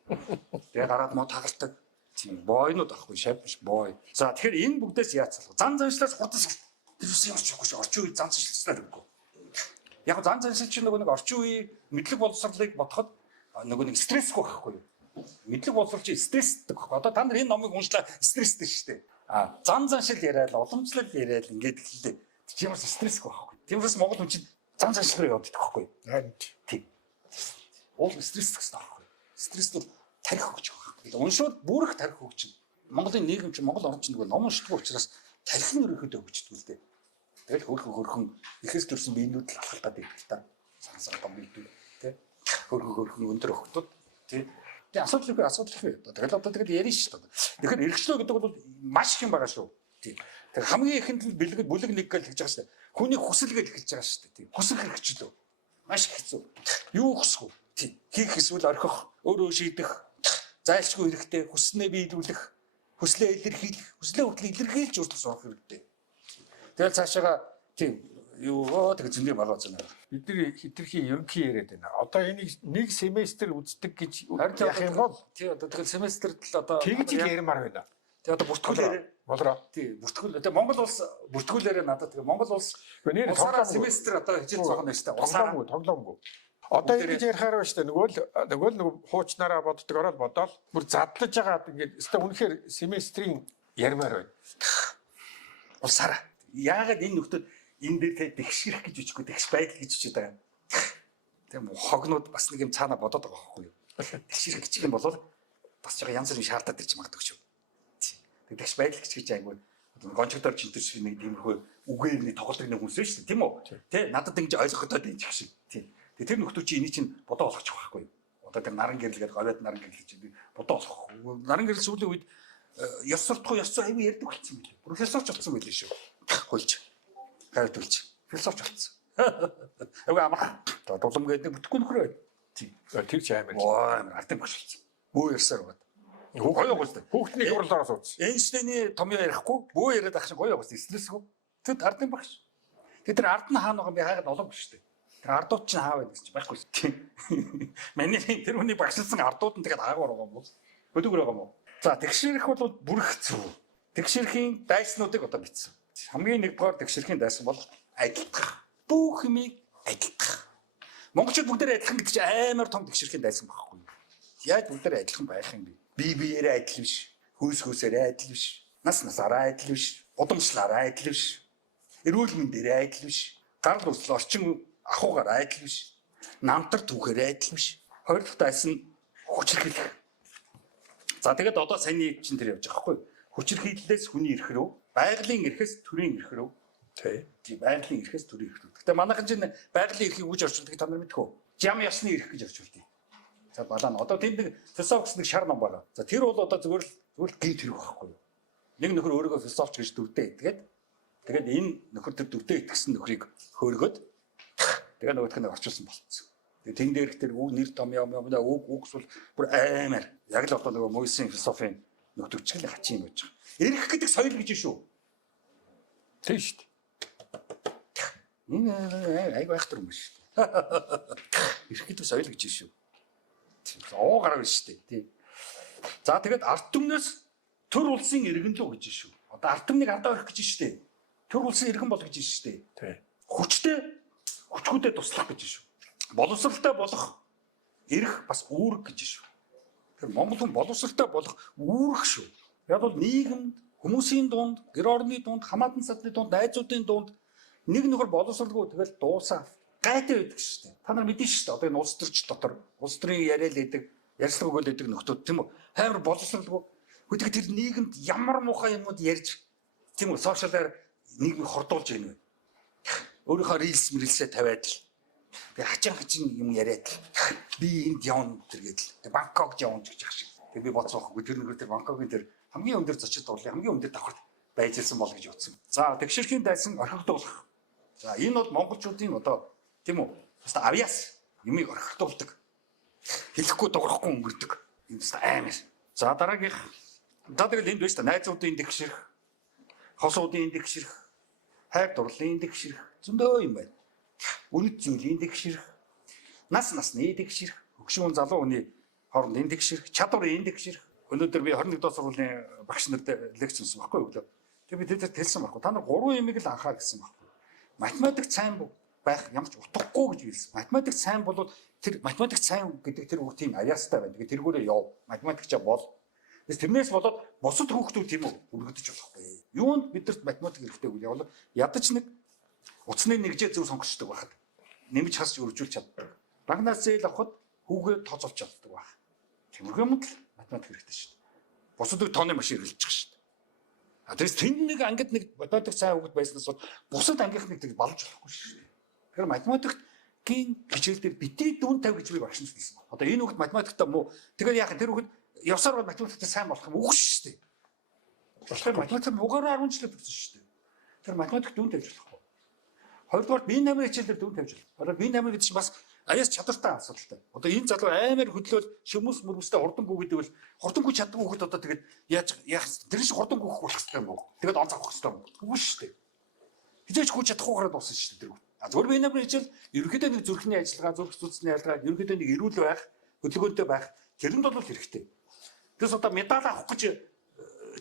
Тэгээ гараад мод хагалдаг. Тийм бойнууд ахгүй шав биш бой. За тэгэхээр энэ бүгдээс яаж салах? Зан заншлаас хурдас тэр юм ч үгүй орчин үеийн зан заншлаар үгүй. Яг зан заншил чинь нөгөө нэг орчин үеийн мэдлэг боловсролыг бодоход нөгөө нэг стрессгүй байхгүй юу? Мэдлэг боловсрол чинь стресстэй байхгүй. Одоо та нар энэ номыг уншлаа стресстэй шүү дээ. Зан заншил яриад, уламжлал яриад ингээд хэллээ. Тийм бас стрессгүй байхгүй. Тиймээс Монгол хүн чинь зан заншил руу явдаг байхгүй юу? Харин тийм. Уул стресс гэсэн байхгүй. Стресс бол тарих өгч байгаа. Уншууд бүрэх тарих өгч. Монголын нийгэм чинь Монгол орчин нөгөө ном уншдаг учраас тарих нь өрөхөд өгчдөг л дээ. Тэгэл хөрхөн ихэс төрсэн биенүүд л халтаад идэх та. Сансаа том биенүүд тий. Хөрхөн өндөр охтод тий. Тэгээ асуудал их. Тэгэл одоо тэгэл ярина шүү дээ. Тэгэхээр эргчлөө гэдэг бол маш их юм байгаа шүү. Тийм. Тэр хамгийн ихэнд л бүлэг нэг гэж хэлж байгаа шүү дээ. Хүний хүсэл гэж хэлж байгаа шүү дээ. Тийм. Хүсэл хэрэгчлөө. Маш хэцүү. Юу хүсэх вэ? Тийм. Хийх эсвэл орхих, өөрөө шийдэх, зайлшгүй хэрэгтэй, хүснээ биелүүлэх, хүслээ илэрхийлэх, хүслээ хүртэл илэрхийлж өөртөө сурах хэрэгтэй. Тэгэл цаашаага тийм юу тэгээ зөндөө байгаа зэнэ. Бидний хитрхи ерөнхий яриад байна. Одоо энийг нэг семестр үздэг гэж яах юм бол тий одоо тэгэл семестрт л одоо тэгж ярмаар байна. тий одоо бүртгүүлээрээ болроо. тий бүртгүүл одоо Монгол улс бүртгүүлээрээ надад тэгээ Монгол улс нэр усаараа семестр одоо хичээл зоох нь шүү дээ. Усаараа тоглоомгүй. Одоо ингэж ярихаар ба шүү дээ. Нөгөө л хуучнараа боддог ороод бодоол бүр задлаж байгаа ингээд өстой үнэхээр семестрийн ярмаар байна. Улсаараа. Яагаад энэ нөхдөд энэ дээр тэгшгэрэх гэж үчихгүй тэгш байдал гэж үчихэд байгаа. Тийм хогнууд бас нэг юм цаана бодоод байгаа байхгүй юу? Тэгшгэрэх гэж юм бол бас жоо янз бүрийн шаардаад ирж магадгүй шүү. Тэг тэгш байдал гэж айгүй гончогдоор чинтэр шиг нэг тиймэрхүү үгээр нэг тоглолтын нэг хүмүүс шүү дээ тийм үү? Тэ надад ингэж ойлгоход байж гэх шиг. Тийм. Тэг тэр нөхдөд чи энийг чинь бодоо олгочих байхгүй юу? Одоо тэр наран гэрлгээд говьд наран гэрлэж чинь бодоо олгох. Наран гэрэл сүүлийн үед ёс суртахуй ёс зүй аюу ярьдаг болсон юм билээ. Профессорч болсон байлээ шүү. Хулж. Хайртуулж. Философч болсон. Ага амарх. Дулам гэдэг бүтэхгүй нөхөр байд. Тийм. Тэр ч амар. Оо артем багш болсон. Бөө ярьсаар бод. Гоё гоостай. Хүүхдний хурлаараа сууц. Эйнштейний том ярихгүй бөө яриад ах шиг гоё гоостай. Эслэсгүй. Тэд артем багш. Тэр ард нь хаана байгаа би хайгаад олонг шүү дээ. Тэр ардууд чинь хаа байдаг гэж байхгүй шүү. Миний тэр хүний багшлсан ардууд нь тэгээд аагаар байгаа юм бол. Өдөөгөр байгаа юм уу? За тэгшэрэх бол бүр хэцүү. Тэгшэрхийн дайснуудыг одоо бичсэн. Хамгийн нэгдүгээр тэгшэрхийн дайсан бол адилтгах. Бүх юмыг адилтгах. Монголчууд бүгдээр адилхан гэдэг чинь амар том тэгшэрхийн дайсан байхгүй юу? Яаж бүгдээр адилхан байх юм бэ? Бие биеэрээ адил биш. Хөөс хөөсээрээ адил биш. Нас насаараа адил биш. Удамшлаараа адил биш. Эрүүл мэндээрээ адил биш. Гар дүрслэл орчин ахуйгаар адил биш. Намтар түүхээрээ адил биш. Хоёр дахь дайсан хүчирхийлэх. За тэгээд одоо саяны чинь тэр явж байгаа байхгүй юу? Хүчирхийллээс хүний эрх рүү, байгалийн эрхээс төрийн эрх рүү. Тийм байгалийн эрхээс төрийн эрх рүү. Гэтэ манайхан чинь байгалийн эрхийг үж орчуулдаг та нар мэдэх үү? Жам ёсны эрх гэж орчуулдаг. За балаа нь одоо тэнд нэг философич нэг шар ном байгаа. За тэр бол одоо зүгээр л гинт хэрэг байхгүй юу? Нэг нөхөр өөрийгөө философч гэж дүрдээ итгээд тэгээд энэ нөхөр тэр дүрдээ итгэсэн нөхрийг хөөргöd тэгээд нөгөөх нь орчуулсан болцсон. Тэгээд тэн дээрх тэр нэр том юм үгс бол бүр аймаар яг л одоо нөгөө Мойсийн философийн нөтөвчгөл хачин юм байж байгаа. Эрх гэдэг соёл гэж шүү. Тийм шүү дээ. Энэ айгүй айхтар юм шүү. Эрх гэдэг соёл гэж шүү. Оо гараа биш шүү дээ. За тэгээд ард түмнээс төр улсын иргэн лөө гэж шүү. Одоо ард түмнийг ардаа өрөх гэж шүү дээ. Төр улсын иргэн бол гэж шүү дээ. Тийм. Хүчтэй хүчгүүдэд туслах гэж шүү. Боловсралтай болох эрх бас үүрэг гэж шүү. Тэр Монгол хүн боловсралтай болох үүрэг шүү. Яг бол нийгэмд хүмүүсийн дунд, гэр орны дунд, хамаатан садны дунд, найзуудын дунд нэг нөхөр боловсралгүй тэгэл дуусаа гайтай байдаг шүү дээ. Та нар мэдэн шүү дээ. Одоо энэ улс төрч дотор улс төрийн яриад байдаг, ярьслаг өгөөл байдаг нөхдүүд тийм үү? Хайр боловсралгүй. Хөдөлгөөн тэр нийгэмд ямар муухай юмуд ярьж тийм үү? Сошиалаар нийгмийг хордуулж байна вэ? Өөрийнхөө рилс мэрилсээ тавиад л тэгээ хачин юм яриад л би энд явна тэргээд л Бангкок явна гэж яах шиг. Тэгээ би бодсоохгүй тэр нөхөр тэр Бангкокын тэр хамгийн өндөр зочид дуурлын хамгийн өндөр давхарт байж ирсэн бол гэж утсан. За тэгшэрхийн дайсан орхигдуулах. За энэ бол монголчуудын одоо тийм үү? Баста авьяас юмыг орхигдуулдаг. Хэлэхгүй дуурахгүй өнгөрдөг. Энэ баста аймаар. За дараагийнх тэгэл энд байж та найзуудын тэгшэрх, хосуудын тэгшэрх, хайр дурлалын тэгшэрх зөндөө юм байна. Үнэт зүйлийн тэгшэрх, нас насны тэгшэрх, өгшүүн залуу хүний хоорондын тэгшэрх, чадварын тэгшэрх. Өнөөдөр би 21 дугаар сургуулийн багш нарт лекц хийсэн байхгүй юу? Тэгээ би тэд хэлсэн байхгүй. Та нар 3 юмыг л анхаар гэсэн байхгүй. Математик сайн байх ямар ч утгагүй гэж хэлсэн. Математик сайн бол тэр математик сайн гэдэг тэр үг тийм авьяастай байна. Тэгээ тэргүүрээ яв. Математикчаа бол. Тэрнээс болоод бусад хүүхдүүд тийм үү өргөдөж болохгүй. Юунд бидэрт математик хэрэгтэй вэ? Явал ядаж нэг утасны нэгжээ зөв сонгочдөг байхад нэмж хасч өржүүлж чаддаг. Багнаас зээл авахд хүүгээ тооцоолж чаддаг байх. Тиймэрхүү юмд л математик хэрэгтэй шүү дээ. Бусад тооны машин хэрэглэж байгаа шүү дээ. А тэрс тэнд нэг ангид нэг математик сайн хүүхэд байснаас бол бусад ангийнхныг тэг балж болохгүй шүү дээ. Тэгэхээр математикийн хичээл дээр битээ дүн тавь гэж би багш нарт хэлсэн. Одоо энэ хүүхэд математикта муу. Тэгэхээр яах вэ? Тэр хүүхэд явсаар бол математикт сайн болох юм үгүй шүү дээ. Тэгэхээр математик угаараа 10 жил төгссөн шүү дээ. Тэр математик дүн тавьж болохгүй. Хоёрдугаар бие намын хичээлээр дүн тавьж болох. Одоо бие намын гэдэг чинь бас аяас чадвартай асуудалтай. Одоо энэ залуу амар хөдлөөл шөмөс мөрөстэй хурдан гүгэдэг бол хурдан гү чаддаг хүүхэд одоо тэгээд яах тэр чинь хурдан гүөх болох хэрэгтэй юм уу? Тэгээд он завах хэрэгтэй юм. Үгүй шүү дээ. Хизээч гү чадахгүйгээр дуусна шүү дээ тэр хүүхэд. Зөвхөн бие намын хичээл ерөнхийдөө нэг зүрхний ажиллагаа, зүрх судасны ажиллагаа, ерөнхийдөө нэг эрүүл байх, хөдөлгөөнтэй байх тэрэнд бол хэрэгтэй. Тэс одоо медаль авах гэж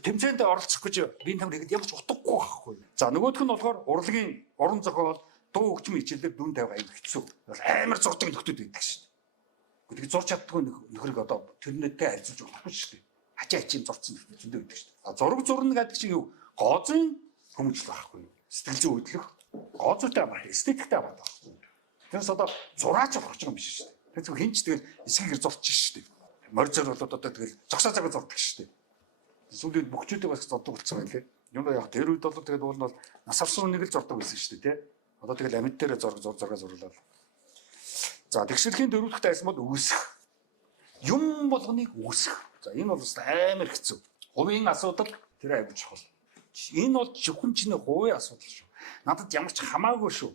тэмцээнд оролцох гэж бие намын хийгээд ямар ч утгагүй байхгүй. За нөгөөх нь болохоор урлагийн уран зохиол, дуу хөгжмийн хичээлээр дүн тавих аюул хэцүү. Амар зурдаг нөхдүүд байдаг шүү дээ. Гэхдээ зурч чаддгүй нөхрийг одоо тэрнээдтэй харьцуулж болохгүй шүү дээ. Хачаа зурцсан нөхдөд зөндөө байдаг шүү дээ. Зураг зурна гэдэг чинь юу? Гоозын хүмүүжил байхгүй юу? Сэтгэл зүй хөдлөх, гоозтой амар эстетиктэй амар байхгүй. Тэрс одоо зураач болох ч юм биш шүү дээ. Тэр зөв хинч тэгэл эсгээр зурчих шүү дээ. Морьцор бол одоо тэгэл зогсоо цагаа зурдаг шүү дээ. Сүүлийн бөхчүүдээ бас зурдаг болсон байлээ. Юм яг тэр үед бол тэгээд уул нь бол нас авсан нэг л зурдаг байсан шүү дээ, тий. Одоо тэгэл амьд дээр зурглал. За тэгшэрхийн дөрөвдөгт айсан бол үүсэх. Юм болгоныг үүсэх. За энэ бол амар хэцүү. Хувийн асуудал тэр аягүй чухал. Энэ бол зөвхөн чиний хувийн асуудал шүү. Надад ямар ч хамаагүй шүү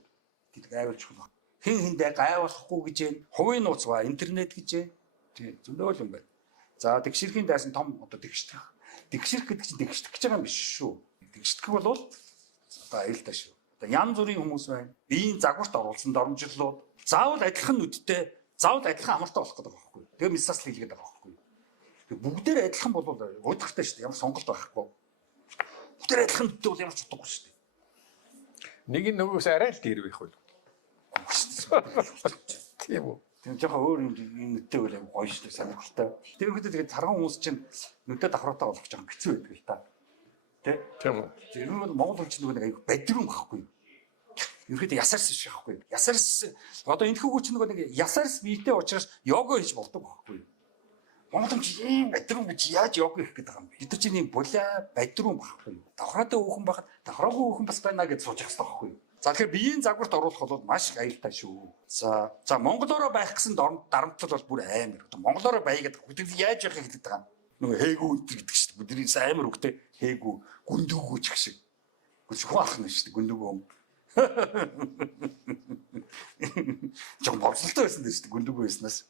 гэдэг аягүй чухал. Хин хиндэ гай болохгүй гэж байна. Хувийн нууц ба интернет гэж байна. Тий зөндөө юм байна. За тэгшэрхийн дайсан том одоо тэгшдэг. Тэгшэрх гэдэг чинь тэгшдэг гэж байгаа юм биш шүү. Тэгшдэг бол одоо аюултай шүү. Одоо янз бүрийн хүмүүс байна. Биеийн загварт оруулсан дормжллууд заавал адилхан нүдтэй, заавал адилхан амартай болох гэдэг байгаа байхгүй. Тэгээ мисас хийгээд байгаа байхгүй. Тэгээ бүгдээр адилхан бол уйдгартай шүү дээ. Ямар сонголт байхгүй. Бүгдээр адилхан нүдтэй бол ямар ч утгагүй шүү дээ. Нэг нь нөгөөс арай л дээр байх бол. Тийм үү. Тийм жоохон өөр юм нүдтэй бол гоё шүү дээ. Сонирхолтой. Тэгэхээр тэгээд тархан хүмүүс чинь нүдтэй давхраатай болох жоохон хэцүү байдаг л та. Тийм үү. Тэр нь Монгол хүн чинь нэг аяг бадрум байхгүй. Ерөөдөө ясарс биш байхгүй. Ясарс одоо энэ хүү чинь нэг ясарс биетэй учраас йога хийж болдог байхгүй. Монгол хүн чинь бадрум гэж яаж йога хийх гэдэг юм бэ? Бид нар чинь була бадрум байхгүй. Давхраатай хүүхэн байхад давхраагүй хүүхэн бас байна гэж сууж явах хэрэгтэй байхгүй. За тэгэхээр биеийн загварт оруулах бол маш аюултай шүү. За монголоор байх гэсэн дарамтлал бол бүр амар. Одоо монголоор бай гэдэг бүгд яаж явах гэдэг байгаа юм. Нөгөө хээгүү өнтер гэдэг чинь бидний амар үгтэй хээгүү гүндүүгүү ч гэх шиг. Гүн алах нь шүү дээ гүндүүгөө. Жон бодлолтой байсан дээ шүү дээ гүндүүгөө байснаас.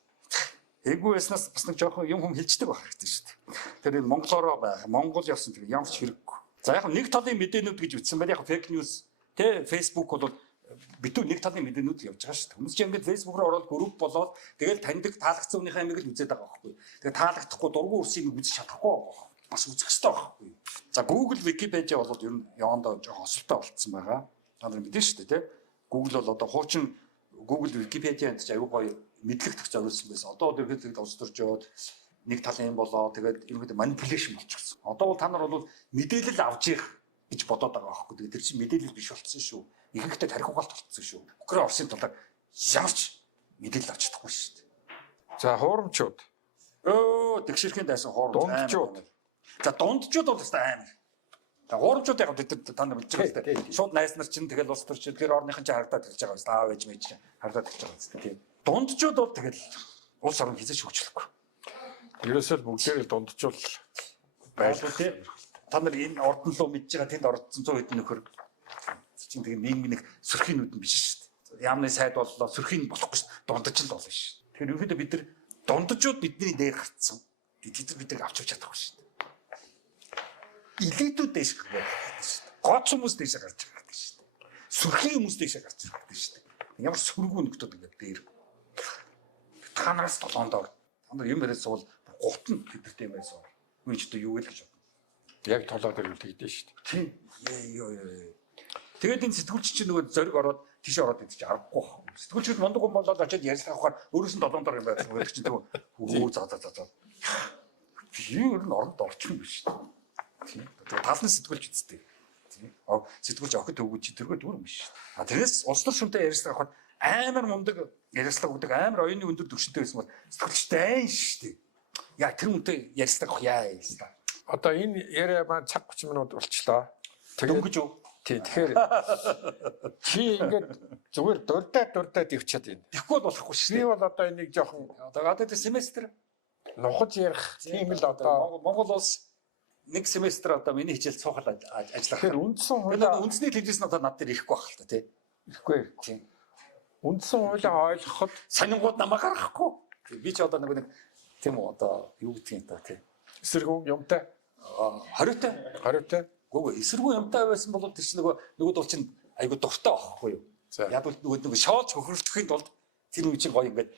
Хээгүү байснаас бас нэг жоохон юм хэлждэг байх хэрэгтэй шүү дээ. Тэр энэ монголоор байх, монгол явсан тэр ямар ч хэрэггүй. За яг нэг талын мэдээнүүд гэж үтсэн байл яг фейк ньюс тэ фейсбુક бол битүү нэг талын мэдээнүүд явж байгаа шүү дээ. Хүмүүс чинь ингээд фейсбુક руу ороод групп болоод тэгэл таньдаг таалагдсан хүнийхээ амиг л үзээд байгаа байхгүй. Тэгээ таалагдахгүй дургуй үрсийг үзэж чадахгүй байгаа. Бас үзэх хэрэгтэй байхгүй. За Google, Wikipedia бол ер нь явандаа жоохон осолтой болцсон байгаа. Та нар мэдэн шүү дээ тэ. Google бол одоо хуучин Google, Wikipedia гэж аюу гоё мэдлэгдэх зориулсан байсан. Одоо ерөөхдөө олздорж яваад нэг талын юм болоо тэгээд ерөөхдөө манипуляшн болчихсон. Одоо бол та нар бол мэдээлэл авч их гэж бодоод байгаа байхгүй. Тэгээд тэр чинь мэдээлэл биш болцсон шүү. Ихэнхдээ тарих угаалт болцсон шүү. Украин Оросын талаар ямар ч мэдээлэл авч чадахгүй шүү дээ. За хуурамчууд. Тэгшэрхийн дайсан хуурамч. Дундчууд. За дундчууд бол өстой амар. За хуурамчууд яг бид та нар мэдж байгаа шүү дээ. Шууд найс нар чинь тэгэл улс төрч тэр орныхан чинь харагдаад ирж байгаа шүү. Аав ээж мэж чинь харагдаад ирж байгаа шүү дээ. Дундчууд бол тэгэл улс орн хязгаарч хөгжлөхгүй. Ерөөсөө бүгдээр дундчуул байлгүй тийм. Та нар энэ ордон руу мэдж байгаа тэнд ордсон 100 хэдэн нөхөр чинь тэгээ нийгмийн нэг сөрхийн нүдэн биш шүү дээ. Яамны сайд боллоо сөрхийн болохгүй шүү. Дундаж л болно шүү. Тэгэхээр ерөөдөө бид нар дундажууд бидний дээр гарцсан. Тэд бид нар авч чадахгүй шүү дээ. Илүүдүүд дэш гардаг шүү дээ. Гоц хүмүүс дэш гарч байгаа шүү дээ. Сөрхийн хүмүүс дэш гарч байгаа шүү дээ. Ямар сөргүү нөхдүүд ингээд дээр. Та нараас толгоондоо та нар юм яриад суул гутна гэдэгтэй юм байсан. Үгүй ч одоо юу гэж бодно. Яг толгой дээр үлдээдэж шүү дээ. Тийм. Тэгээд энэ сэтгүүлч чинь нөгөө зориг ороод тийш ороод идэж аргагүй байна. Сэтгүүлчүүд мундаг хүн болоод очиад ярилцах авахаар өөрөөс нь долоон дор юм байсан. Гэдэг чинь нөгөө за. Юу ер нь оронд орчих юм биш үү? Тийм. Тэгээд талны сэтгүүлч үсттэй. Тийм. Сэтгүүлч охид төвгөж тэргөө дүр юм биш. Тэрнээс улслал шүнтэй ярилцах авахаар амар мундаг ярилцлага өгдөг амар оюуны өндөр түвшинтэй байсан бол сэтгүүлчтэй шүү дээ. Яа тэр үнтэй ярилцлага авах яа юм. Одоо энэ яриа маань цаг 30 минут болчлоо. Дөнгөж үү? Тий, тэгэхээр чи ингээд зүгээр дурдаад ивчаад байна. Тэгэхгүй болохгүй шүү дээ. Би бол одоо энийг жоохон одоо гадаад семестр нухаж ярих тийм л одоо Монгол улс нэг семестр одоо миний хичээл цуухал ажиллах. Тэгэхээр үндсэн Тэгээд хуулиа үндэсний телевиз нь одоо над дээр ирэхгүй байх л та тий. ирэхгүй. Тийм. Үндсэн хуулиа ойлгоход Сонингууд намайг гаргахгүй. Би ч одоо нэг тийм үү одоо юу гэдгийг та тий. эсэргүү юмтай, Хориотой. хориотой. Гүг эсэргүү юмтай байсан бол тэр чинь нөгөө тул чинь айгу дуртай байхгүй юу? За. Яг бол нөгөө шоолж хөхрөлдөхийн тулд тэр үе чинь гоё ингээд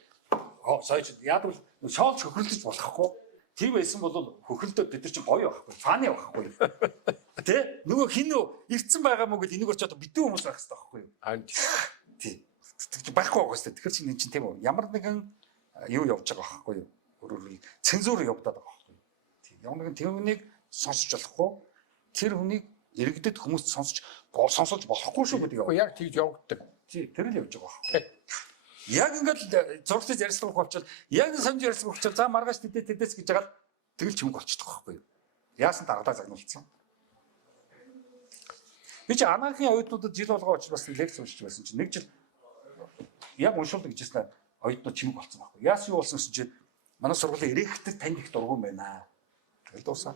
сойч яг бол шоолж хөхрөлдөж болохгүй. Тийм байсан бол хөхрөлдөө бид нар чинь гоё байхгүй, фаны байхгүй. Тэ? Нөгөө хин нөө ирцэн байгаа мó гэд энийг орч одоо битүү хүмүүс байх хэрэгтэй байхгүй юу? Тий. Байхгүй байгаа хэвээр. Тэгэхээр чинь энэ чинь тийм үү? Ямар нэгэн юу явж байгаа байхгүй юу? Өөрөөр цензур явагдаад байгаа байхгүй юу? Тийм. Ямар нэгэн тэрнийг сонсож болохгүй. Тэр хүнийг иргэдэд хүмүүс сонсож болохгүй шүү гэдэг Уу яг тийж явагддаг. тий, тэр л явж байгаа байхгүй. Яг ингээд зургтыг ярьслах болчихвол яг санаж ярьслах болчихвол за маргааш тэдэс гэж яагаад тэгэл чимэг болчихдог байхгүй юу? Яасан дараалал загнуулсан. Би чи анагаахын оюутнуудад жил болгоо очиж бас лекц уншиж байсан чинь нэг жил яг уншуулдаг гэжсэн оюутнууд чимэг болсон байхгүй. Яасан юу болсон чинь манай сургуулийн эрэгтэй танд их дургуун байна. Тэгэл дуусаа.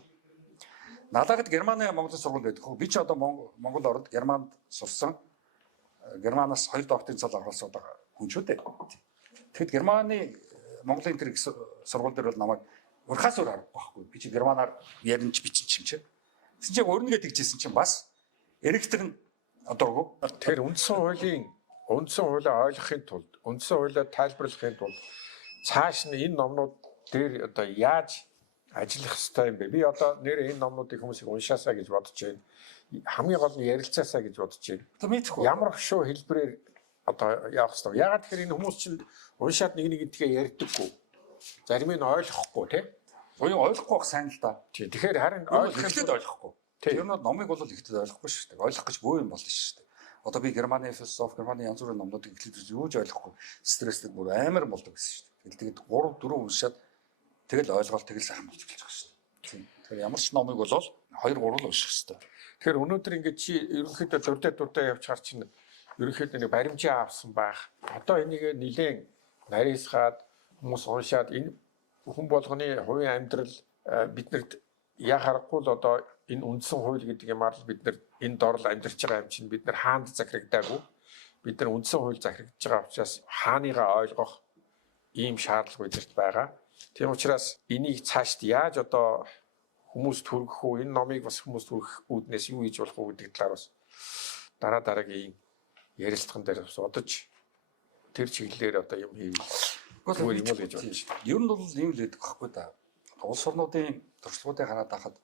Налагад Германы Монголын сургууль гэдэг хөө би ч одоо Монгол орнд Германд сурсан. Германаас 2 докторийн цал оруулсан одоо хүн шүү дээ. Тэгэхэд Германы Монголын тэр сургууль дээр бол намайг урхаас өөр аргагүй байхгүй. Би чи Германаар яринч бичин чим чи. Тэгсэн чинь өрнөгээ тэгжсэн чинь бас эрэгтэр нь одооргүй. Тэгэхээр үндсэн хуулиа ойлгохын тулд, үндсэн хуулиа тайлбарлахын тулд цааш нь энэ номнууд дээр одоо яаж ажиллах ёстой юм бэ? Би одоо нэр энэ номнуудыг хүмүүсийг уншаасаа гэж бодож байна. Хамгийн гол нь ярилцаасаа гэж бодож байна. Одоо мэдхгүй. Ямар хөшөө хэлбэрээр одоо явах ёстой. Ягаад тэгэхээр энэ хүмүүс чинь уншаад нэг нэгнийгээ ярьдаггүй. Зарим нь ойлгохгүй тий. Буюу ойлгохгүй байх сайн л да. Тэгэхээр харин эхлээд ойлгохгүй. Тэр нь номыг бол эхлээд ойлгохгүй шүү дээ. Ойлгох гэж бөө юм болно шүү дээ. Одоо би Германы философи, Германы янз бүрийн номнуудыг эхлээд юуж ойлгохгүй. Стресстэй бүр амар болдог гэсэн шүү дээ. Тэгээд 3 4 уншаад тэгэл ойлголт тэгэл сайхан болж эхэлж байгаа шүү дээ. Тэгэхээр ямар ч номыг бол 2 3 л унших хэрэгтэй. Тэгэхээр өнөөдөр ингээд чи ерөнхийдөө дурдаа явж хар чинь ерөнхийдөө нэг баримжаа авсан байх. Одоо энийг нилээн нарийсгаад хүмүүс уншаад энэ хүн болгоны хувийн амьдрал биднэрт яа харахгүй л одоо энэ үндсэн хууль гэдэг юмар л бид нар энэ дорл амьдарч байгаа юм чинь бид нар хаанд захирагдаагүй. Бид нар үндсэн хууль захирагдж байгаа учраас хааныгаа ойлгох ийм шаардлага бидэрт байгаа. Тийм учраас энийг цаашд яаж одоо хүмүүст хүргэх үү, энэ номыг бас хүмүүст хүргэх үүднээс юу хийж болох уу гэдэг талаар бас дараагийн ярилцлаган дээр бас одож тэр чиглэлээр одоо юм хийв. Юу юм л гэж бодож байна. Ер нь бол ийм л байдаг байхгүй да. Улс орнуудын туршлагуудыг хараад байхад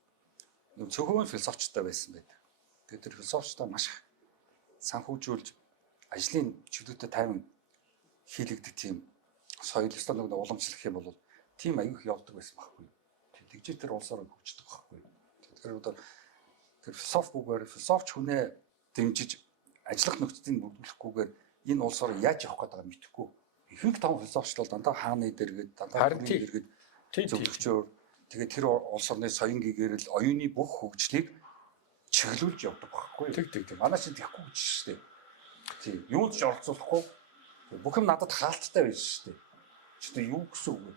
цөөхөн философчтой байсан байдаг. Тэгээд тэр философчтой маш их санхүүжүүлж ажлын чөлөөтэй тайван хийлэгдэх тийм соёл ёстой нэг уламжлах юм бол тийм аюух явдаг байсан байхгүй. Тэгж тэр улс орн хөгждөг байхгүй. Тэгэхээр одоо тэр философигээр философч хүнээ дэмжиж ажиллах нөхцөлийг бүрдүүлэхгүйгээр энэ улс орн яаж явах гэдэг нь мэдэхгүй. Ихэнх том философч бол дандаа хааны дээргээд дандаа хүний дээргээд зөвлөгчөөр тэгээд тэр улс орны соён гэгэрэл оюуны бүх хөгжлийг чиглүүлж явдаг байхгүй. Тэг. Манай чинь тэгэхгүй гэж шүү дээ. Тийм. Юунд ч оролцуулахгүй. Бүх юм надад хаалттай байж шүү дээ. Чи юу гэсэн үг вэ?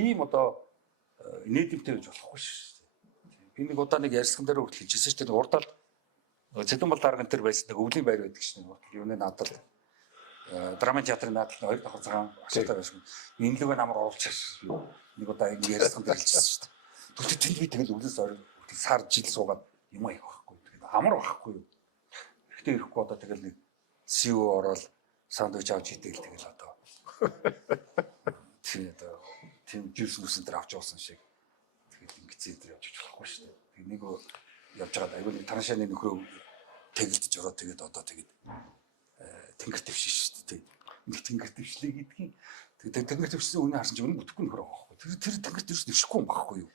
Ийм одоо нийтэмтэй гэж болохгүй шүү дээ. Би нэг удаа нэг ярьсган дээр хүртэл хэлжсэн шүү дээ. Урдаал Цэдэн бол дарга энэ байсан нэг өвлийн байр байдаг шүү дээ. Юуны надад драмын театрын наадад 2 дахь цагаан ашигтай байсан. Инлэгээ намар оруулчихсан юу. Нэг удаа ингэ ярьсган дээр хэлжсэн шүү дээ. Тэгвэл тэнд би тэгэл өвлөөс сар жил суугаад юм аах байхгүй. Тэгээд амар байхгүй юу. Ихтэй ирэхгүй одоо тэгэл нэг CEO ороод сандвич авч идээл тэгэл одоо. Тийм жирс мүсэн дээр авч явсан шиг. Тэгээд ингэцээ дээр явж болохгүй шүү дээ. Тэг нэг явж байгаа аюул нэг таашааны нөхрөө тэгэлдэж ороод тэгээд одоо тэгээд тэнгэр твшин шүү дээ. Нэг тэнгэр твшлээ гэдгийг. Тэгээд тэнгэр твшсэн үнэ харсан чинь үнэ бүтэхгүй нөхөр байгаа байхгүй. Тэр тэнгэр твш дэвшихгүй юм байхгүй юу?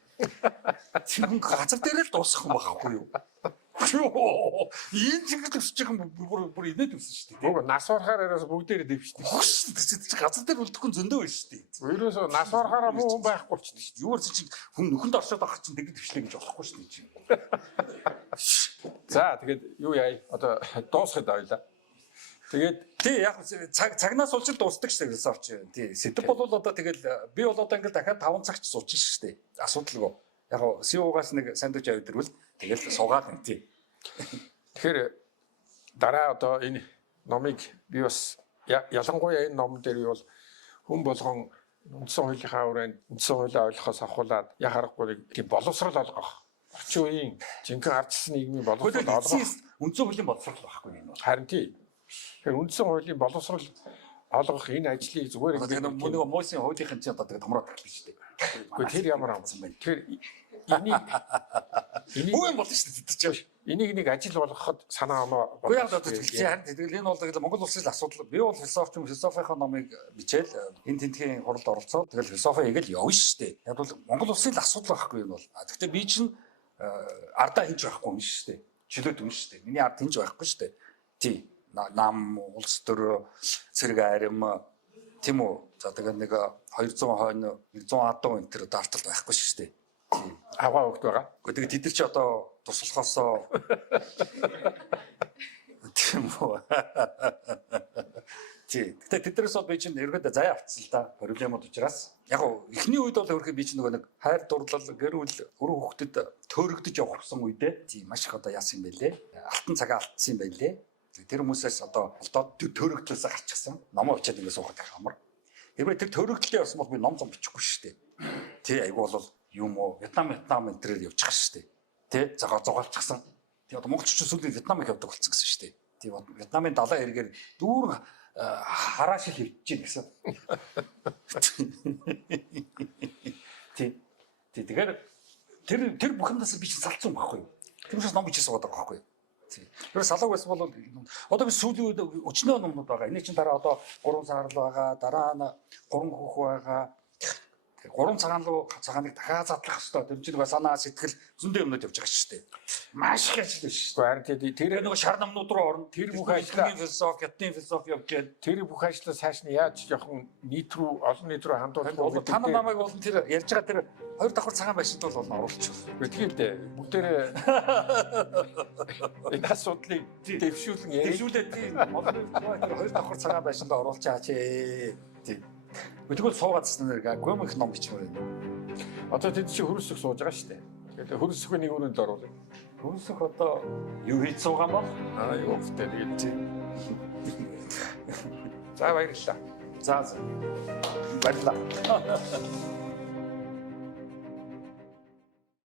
Тэр хүн газар дээр л дуусах юм байхгүй юу? Ийм тэнгэр твшиж байгаа бүр инээд үсэн шүү дээ. Уг нас орохоор бүгдээрээ дэвшдэг. Тэр газар дээр үлдэхгүй зөндөө байна шүү дээ. Ерөөсөө нас орохоор муу хүн байхгүй ч тийм. Юугаар чинь хүн нүхэнд оршоод авах чинь тэнгэр твшлээ гэж болохгүй шүү дээ. За тэгээд юу яа одоо дуусгад ойлаа. Тэгээд тий яг цагнаас улж дуусдаг шүү дээ философч. Тий сэдв бол одоо тэгэл би бол одоо ингээл дахиад 5 цагч суучих шүү дээ. Асуудалгүй. Яг гоо CEO-гаас нэг сандвич аваад ирвэл тэгэл суугаад нэг тий. Тэгэхээр дараа одоо энэ номыг би бас ялангуяа энэ ном дээр бол хүн болгон үндсэн хуулийнхаа хүрээнд үндсэн хуулиа ойлгохоос ахуулаад яхахгүй тийм боловсрал олгох. Орчин үеийн жинхэнэ ардчсан нийгмийн боловсрал олгох. Үндсэн хуулийн боловсрал байхгүй юм бол. Харин тийм. Тэгэхээр үндсэн хуулийн боловсрал олгох энэ ажлыг зүгээр нэг муусын хуулийнхын чинь одоо томроод тагдаг шүү дээ. Гэхдээ тэр ямар амарсан байна. Тэгэхээр энийг Үгүй болно шүү дээ тэр чинь. энийг нэг ажил болгоход санаа оноо Үгүй яг одоо тэгэхээр харин тэгэл энэ бол Монгол улсын асуудал. Би бол философийн номыг бичээл энэ тентхийн хуралд оролцоод тэгэл философи яг л явна шүү дээ. Яг бол Монгол улсын асуудал байхгүй юм бол. Гэхдээ би чинь ардаа хинж байхгүй юм шүү дээ. Чөлөөт юм шүү дээ. Миний ард хинж байхгүй шүү дээ. Тий. Нам улс төр цэрэг арим тийм үү. За тэгээ нэг 200 хойно 100 адуу энэ төр давталт байхгүй шүү дээ. аваа өгд байгаа. Гэхдээ тэд нар чи одоо туслахосоо тийм үү. Тий. Гэхдээ тэднээс бол би чинь ерөөдөө заяа авцсан л да. Проблемууд учраас. Яг гоо эхний үед бол өөрхөн би чинь нөгөө нэг хайр дурлал гэр бүл өрөө хүүхдэд төөрөгдөж явахсан үедээ тий маш их одоо яасан юм байлээ. Алтан цагаа алдсан юм байлээ. Тэр хүмүүсээс одоо олдоод төөрөгдлөөсөө гарчихсан. Номоо очиад ингэ суугаад байх амар. Хэрвээ тэр төөрөгдлөө явсан бол би ном зам бичихгүй шүү дээ. Тий айгу бол юм уу Вьетнам энэ төрөөр явчих шүү дээ. Тий зогоолчихсан. Тий одоо монголчууд сүүлийн Вьетнам их явдаг болсон гэсэн шүү дээ. Тий Вьетнамын далайн хэрэгээр дүүрэн харааш л хөвчиж гэсэн. Тий тэгэхээр тэр бүхэндээс би ч салцсан байхгүй юу? Тэрнээс ном бичиж суугаад байгаа байхгүй юу? Тэр салаг байсан бол одоо би сүүлийн үед өчнөө номнууд байгаа. Энийг чинь дараа одоо 3 сар л байгаа. Дараа нь 3 хөх байгаа. 3 цагааныг дахиад задлах хэрэгтэй. Тэр чинь санаа сэтгэл зөндөө юмнууд явж байгаа шүү дээ. Маш их ажил биш шүү дээ. Харин тэр нэг шар намнууд руу орно. Тэр бүх ажлын философи, ятны философи явж гээд тэр бүх ажлаас цааш нь яаж жоохон нийт рүү олон нийт рүү хандуулах вэ? Та намайг бол тэр ярьж байгаа тэр 2 давхар цагаан байшинд бол оруулчих. Тэгэхээр бүгдээрээ энэ асуудлыг дэвшүүлэн дэвшүүлээд тийм 2 давхар цагаан байшинд оруулчаач ээ. Тийм. Тэгвэл суугаадсан нэр гомих ном бичмээр байна. Одоо тэд чи хөрөсөх сууж байгаа шүү дээ. Тэгэхээр хөрөсөхийн нэг өрөөнд оруулах. Хөрөсөх одоо юу хийж суугаан бол? Юу гэдэг тэгээд тийм. За баярлалаа. За баярлалаа.